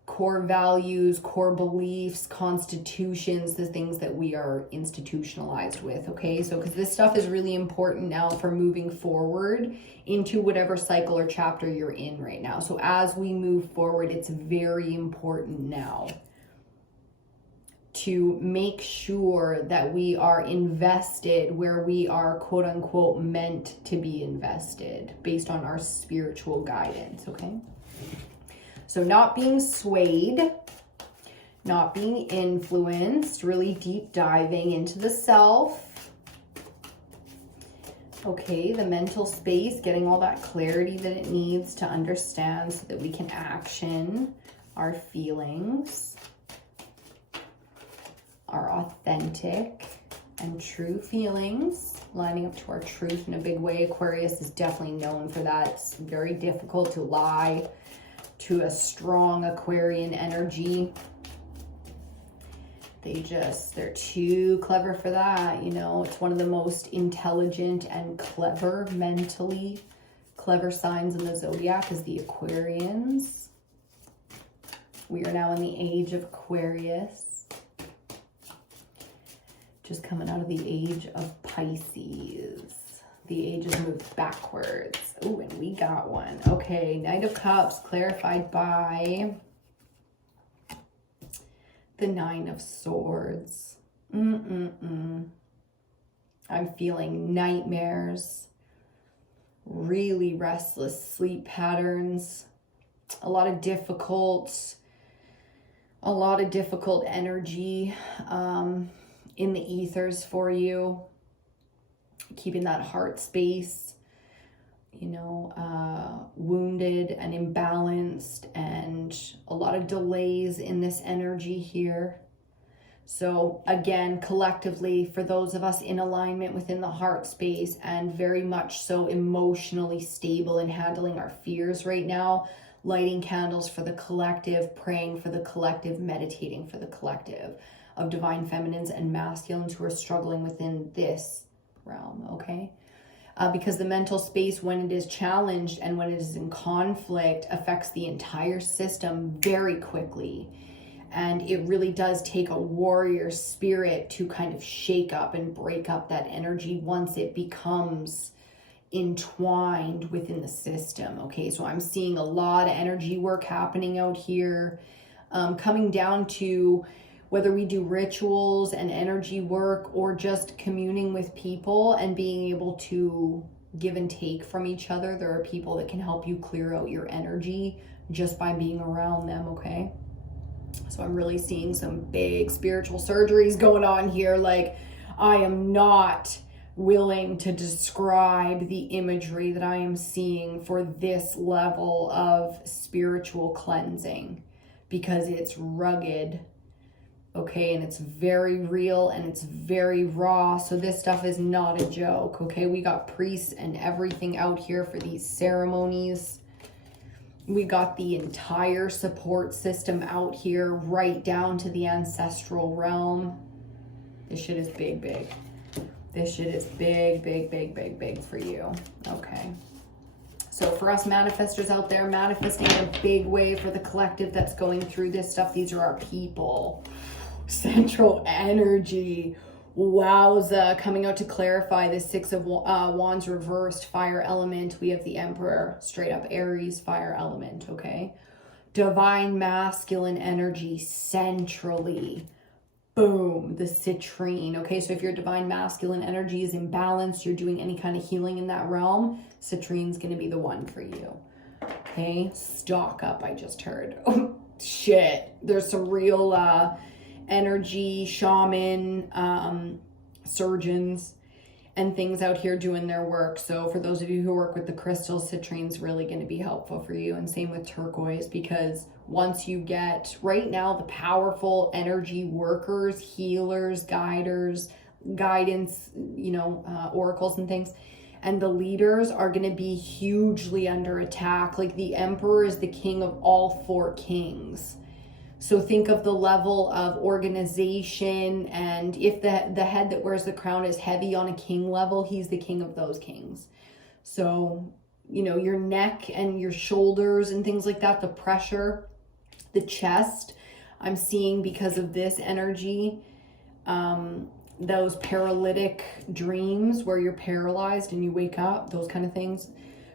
core values, core beliefs, constitutions, the things that we are institutionalized with, okay? So, because this stuff is really important now for moving forward into whatever cycle or chapter you're in right now. So as we move forward, it's very important now to make sure that we are invested where we are quote unquote meant to be invested based on our spiritual guidance, okay? So not being swayed, not being influenced, really deep diving into the self. Okay, the mental space, getting all that clarity that it needs to understand so that we can action our feelings, our authentic and true feelings, lining up to our truth in a big way. Aquarius is definitely known for that. It's very difficult to lie to a strong Aquarian energy. They're too clever for that, you know. It's one of the most intelligent and clever, mentally clever signs in the zodiac is the Aquarians. We are now in the age of Aquarius. Just coming out of the age of Pisces. The ages moved backwards. Oh, and we got one. Okay, Knight of Cups clarified by the Nine of Swords. I'm feeling nightmares, really restless sleep patterns, a lot of difficult energy in the ethers for you. Keeping that heart space, you know, wounded and imbalanced, and a lot of delays in this energy here. So again, collectively, for those of us in alignment within the heart space and very much so emotionally stable in handling our fears right now, lighting candles for the collective, praying for the collective, meditating for the collective of divine feminines and masculines who are struggling within this realm, okay? Because the mental space, when it is challenged and when it is in conflict, affects the entire system very quickly. And it really does take a warrior spirit to kind of shake up and break up that energy once it becomes entwined within the system, okay? So I'm seeing a lot of energy work happening out here, coming down to whether we do rituals and energy work or just communing with people and being able to give and take from each other. There are people that can help you clear out your energy just by being around them, okay? So I'm really seeing some big spiritual surgeries going on here. Like, I am not willing to describe the imagery that I am seeing for this level of spiritual cleansing because it's rugged. Okay, and it's very real and it's very raw. So this stuff is not a joke, okay? We got priests and everything out here for these ceremonies. We got the entire support system out here, right down to the ancestral realm. This shit is big, big. This shit is big, big, big, big, big for you, okay? So for us manifestors out there, manifesting in a big way for the collective that's going through this stuff, these are our people. Central energy. Wowza. Coming out to clarify the Six of Wands reversed, fire element. We have the Emperor, straight up Aries, fire element, okay? Divine masculine energy centrally. Boom, the citrine, okay? So if your divine masculine energy is imbalanced, you're doing any kind of healing in that realm, citrine's gonna be the one for you, okay? Stock up, I just heard. shit, there's some real energy shaman, surgeons and things out here doing their work. So for those of you who work with the crystals, citrine's really going to be helpful for you, and same with turquoise, because once you get, right now, the powerful energy workers, healers, guiders, guidance, oracles and things, and the leaders are going to be hugely under attack. Like the emperor is the king of all four kings. So think of the level of organization, and if the head that wears the crown is heavy on a king level, he's the king of those kings. So, your neck and your shoulders and things like that, the pressure, the chest, I'm seeing because of this energy, those paralytic dreams where you're paralyzed and you wake up, those kind of things.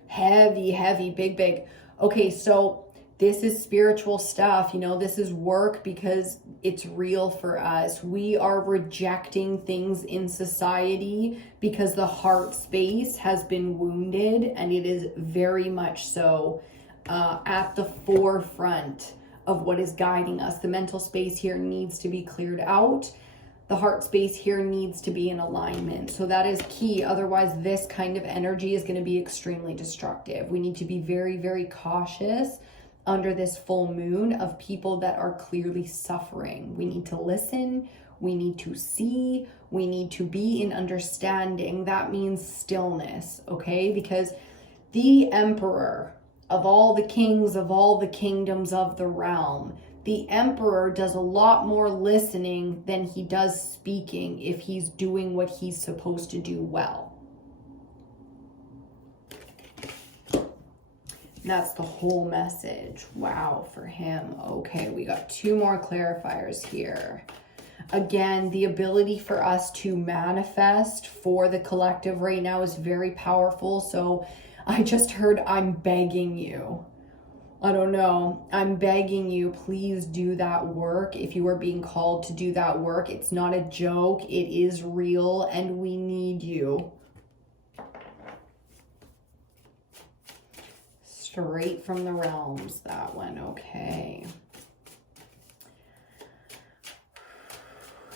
Heavy, big. Okay, so this is spiritual stuff, this is work because it's real for us. We are rejecting things in society because the heart space has been wounded, and it is very much so at the forefront of what is guiding us. The mental space here needs to be cleared out. The heart space here needs to be in alignment. So that is key. Otherwise, this kind of energy is going to be extremely destructive. We need to be very, very cautious under this full moon of people that are clearly suffering. We need to listen, we need to see, we need to be in understanding. That means stillness, okay? Because the emperor of all the kings of all the kingdoms of the realm, the emperor does a lot more listening than he does speaking if he's doing what he's supposed to do well. That's the whole message. Wow, for him. Okay, we got 2 more clarifiers here. Again, the ability for us to manifest for the collective right now is very powerful. So I just heard, I'm begging you. I don't know. I'm begging you, please do that work. If you are being called to do that work, it's not a joke. It is real, and we need you. Straight from the realms, that one. Okay.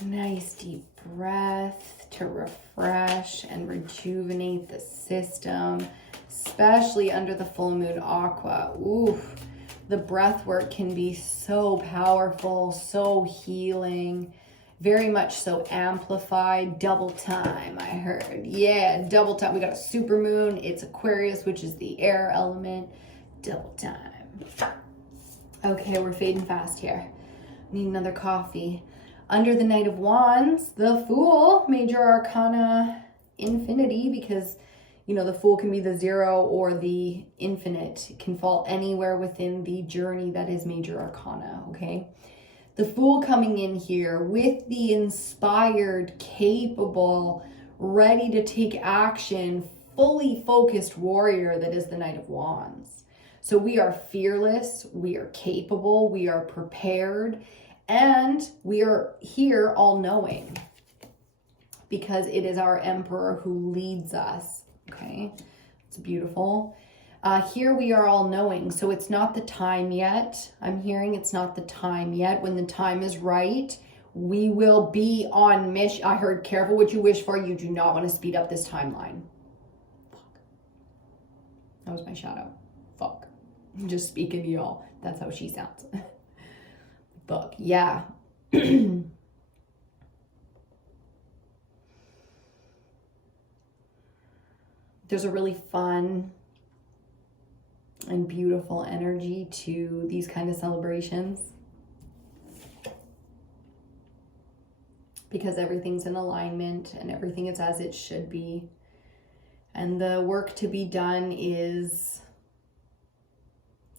Nice deep breath to refresh and rejuvenate the system, especially under the full moon aqua. Oof. The breath work can be so powerful, so healing, very much so amplified. Double time, I heard. Yeah, double time. We got a super moon. It's Aquarius, which is the air element. Double time. Okay, we're fading fast here. Need another coffee. Under the Knight of Wands, the Fool, major arcana infinity, because the Fool can be the 0 or the infinite. It can fall anywhere within the journey that is major arcana, okay? The Fool coming in here with the inspired, capable, ready to take action, fully focused warrior that is the Knight of Wands. So we are fearless, we are capable, we are prepared, and we are here all-knowing because it is our emperor who leads us, okay? It's beautiful. Here we are all-knowing, so it's not the time yet. I'm hearing it's not the time yet. When the time is right, we will be on mission. I heard, careful what you wish for. You do not want to speed up this timeline. Fuck. That was my shadow. Fuck. I'm just speaking to y'all. That's how she sounds. Fuck. Yeah. There's a really fun and beautiful energy to these kind of celebrations because everything's in alignment and everything is as it should be. And the work to be done is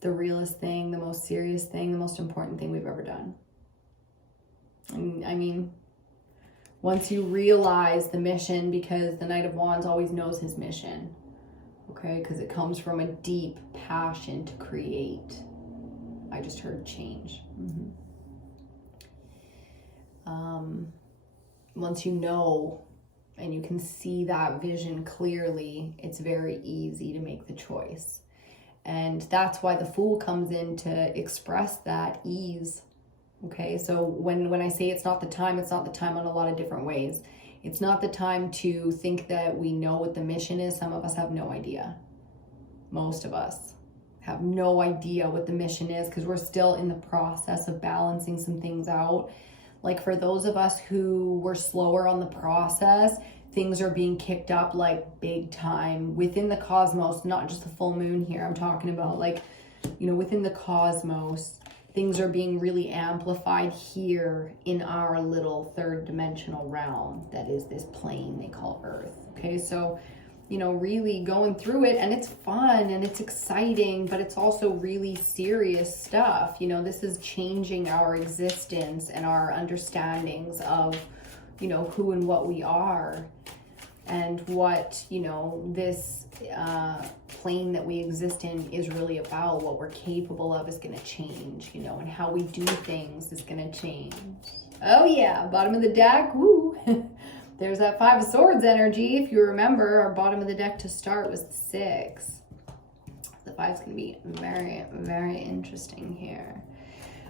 the realest thing, the most serious thing, the most important thing we've ever done. And I mean, once you realize the mission, because the Knight of Wands always knows his mission, okay? Because it comes from a deep passion to create. I just heard change. Once you know and you can see that vision clearly, it's very easy to make the choice. And that's why the Fool comes in to express that ease. Okay, so when I say it's not the time on a lot of different ways. It's not the time to think that we know what the mission is. Some of us have no idea. Most of us have no idea what the mission is because we're still in the process of balancing some things out. Like for those of us who were slower on the process, things are being kicked up like big time within the cosmos, not just the full moon here. I'm talking about like, within the cosmos. Things are being really amplified here in our little third dimensional realm that is this plane they call Earth. Okay, so, really going through it, and it's fun and it's exciting, but it's also really serious stuff. This is changing our existence and our understandings of, who and what we are, and what, this plane that we exist in is really about. What we're capable of is going to change, and how we do things is going to change. Oh yeah, bottom of the deck, woo! There's that 5 of Swords energy. If you remember, our bottom of the deck to start was the 6. The 5 is going to be very, very interesting here.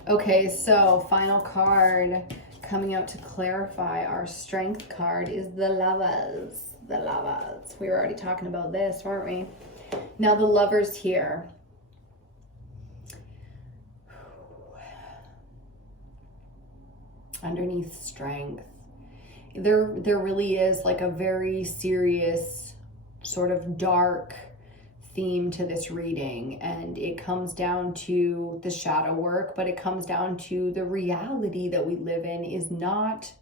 Okay, so final card coming out to clarify our strength card is the Lovers. The Lovers. We were already talking about this, weren't we? Now the Lovers here. Underneath strength, there really is like a very serious sort of dark theme to this reading, and it comes down to the shadow work, but it comes down to the reality that we live in is not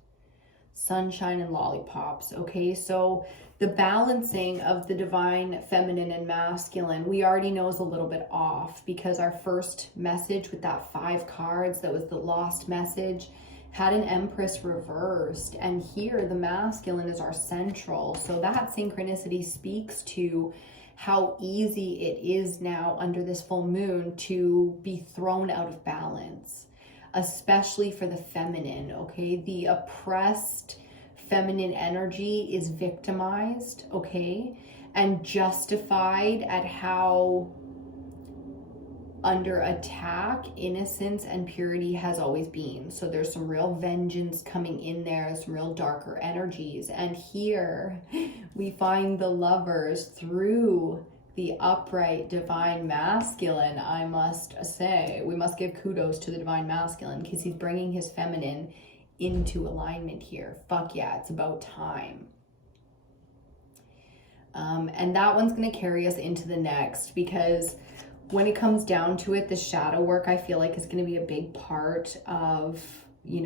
sunshine and lollipops. Okay, so the balancing of the divine feminine and masculine, we already know is a little bit off, because our first message with that 5 cards, that was the lost message, had an Empress reversed, and here the masculine is our central. So that synchronicity speaks to how easy it is now under this full moon to be thrown out of balance, especially for the feminine. Okay, the oppressed feminine energy is victimized, okay, and justified at how under attack innocence and purity has always been. So there's some real vengeance coming in there, some real darker energies. And here we find the Lovers through the upright divine masculine. I must say, we must give kudos to the divine masculine, because he's bringing his feminine into alignment here. Fuck yeah, it's about time. And that one's going to carry us into the next, because when it comes down to it, the shadow work, I feel like, is going to be a big part of,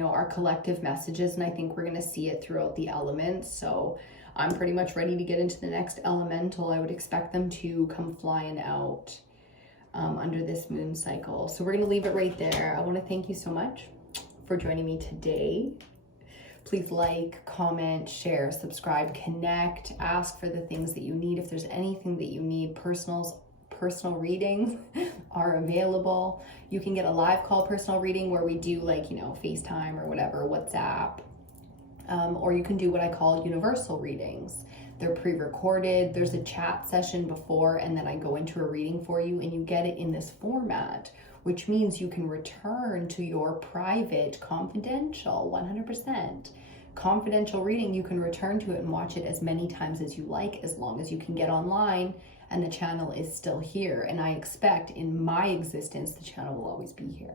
our collective messages. And I think we're going to see it throughout the elements. So I'm pretty much ready to get into the next elemental. I would expect them to come flying out under this moon cycle. So we're going to leave it right there. I want to thank you so much for joining me today. Please like, comment, share, subscribe, connect, ask for the things that you need. If there's anything that you need, personal readings are available. You can get a live call personal reading where we do FaceTime or whatever, WhatsApp. Or you can do what I call universal readings. They're pre-recorded. There's a chat session before, and then I go into a reading for you, and you get it in this format, which means you can return to your private, confidential, 100% confidential reading. You can return to it and watch it as many times as you like, as long as you can get online and the channel is still here. And I expect in my existence, the channel will always be here.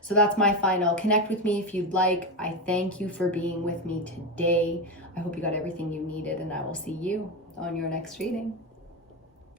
So that's my final. Connect with me if you'd like. I thank you for being with me today. I hope you got everything you needed, and I will see you on your next reading.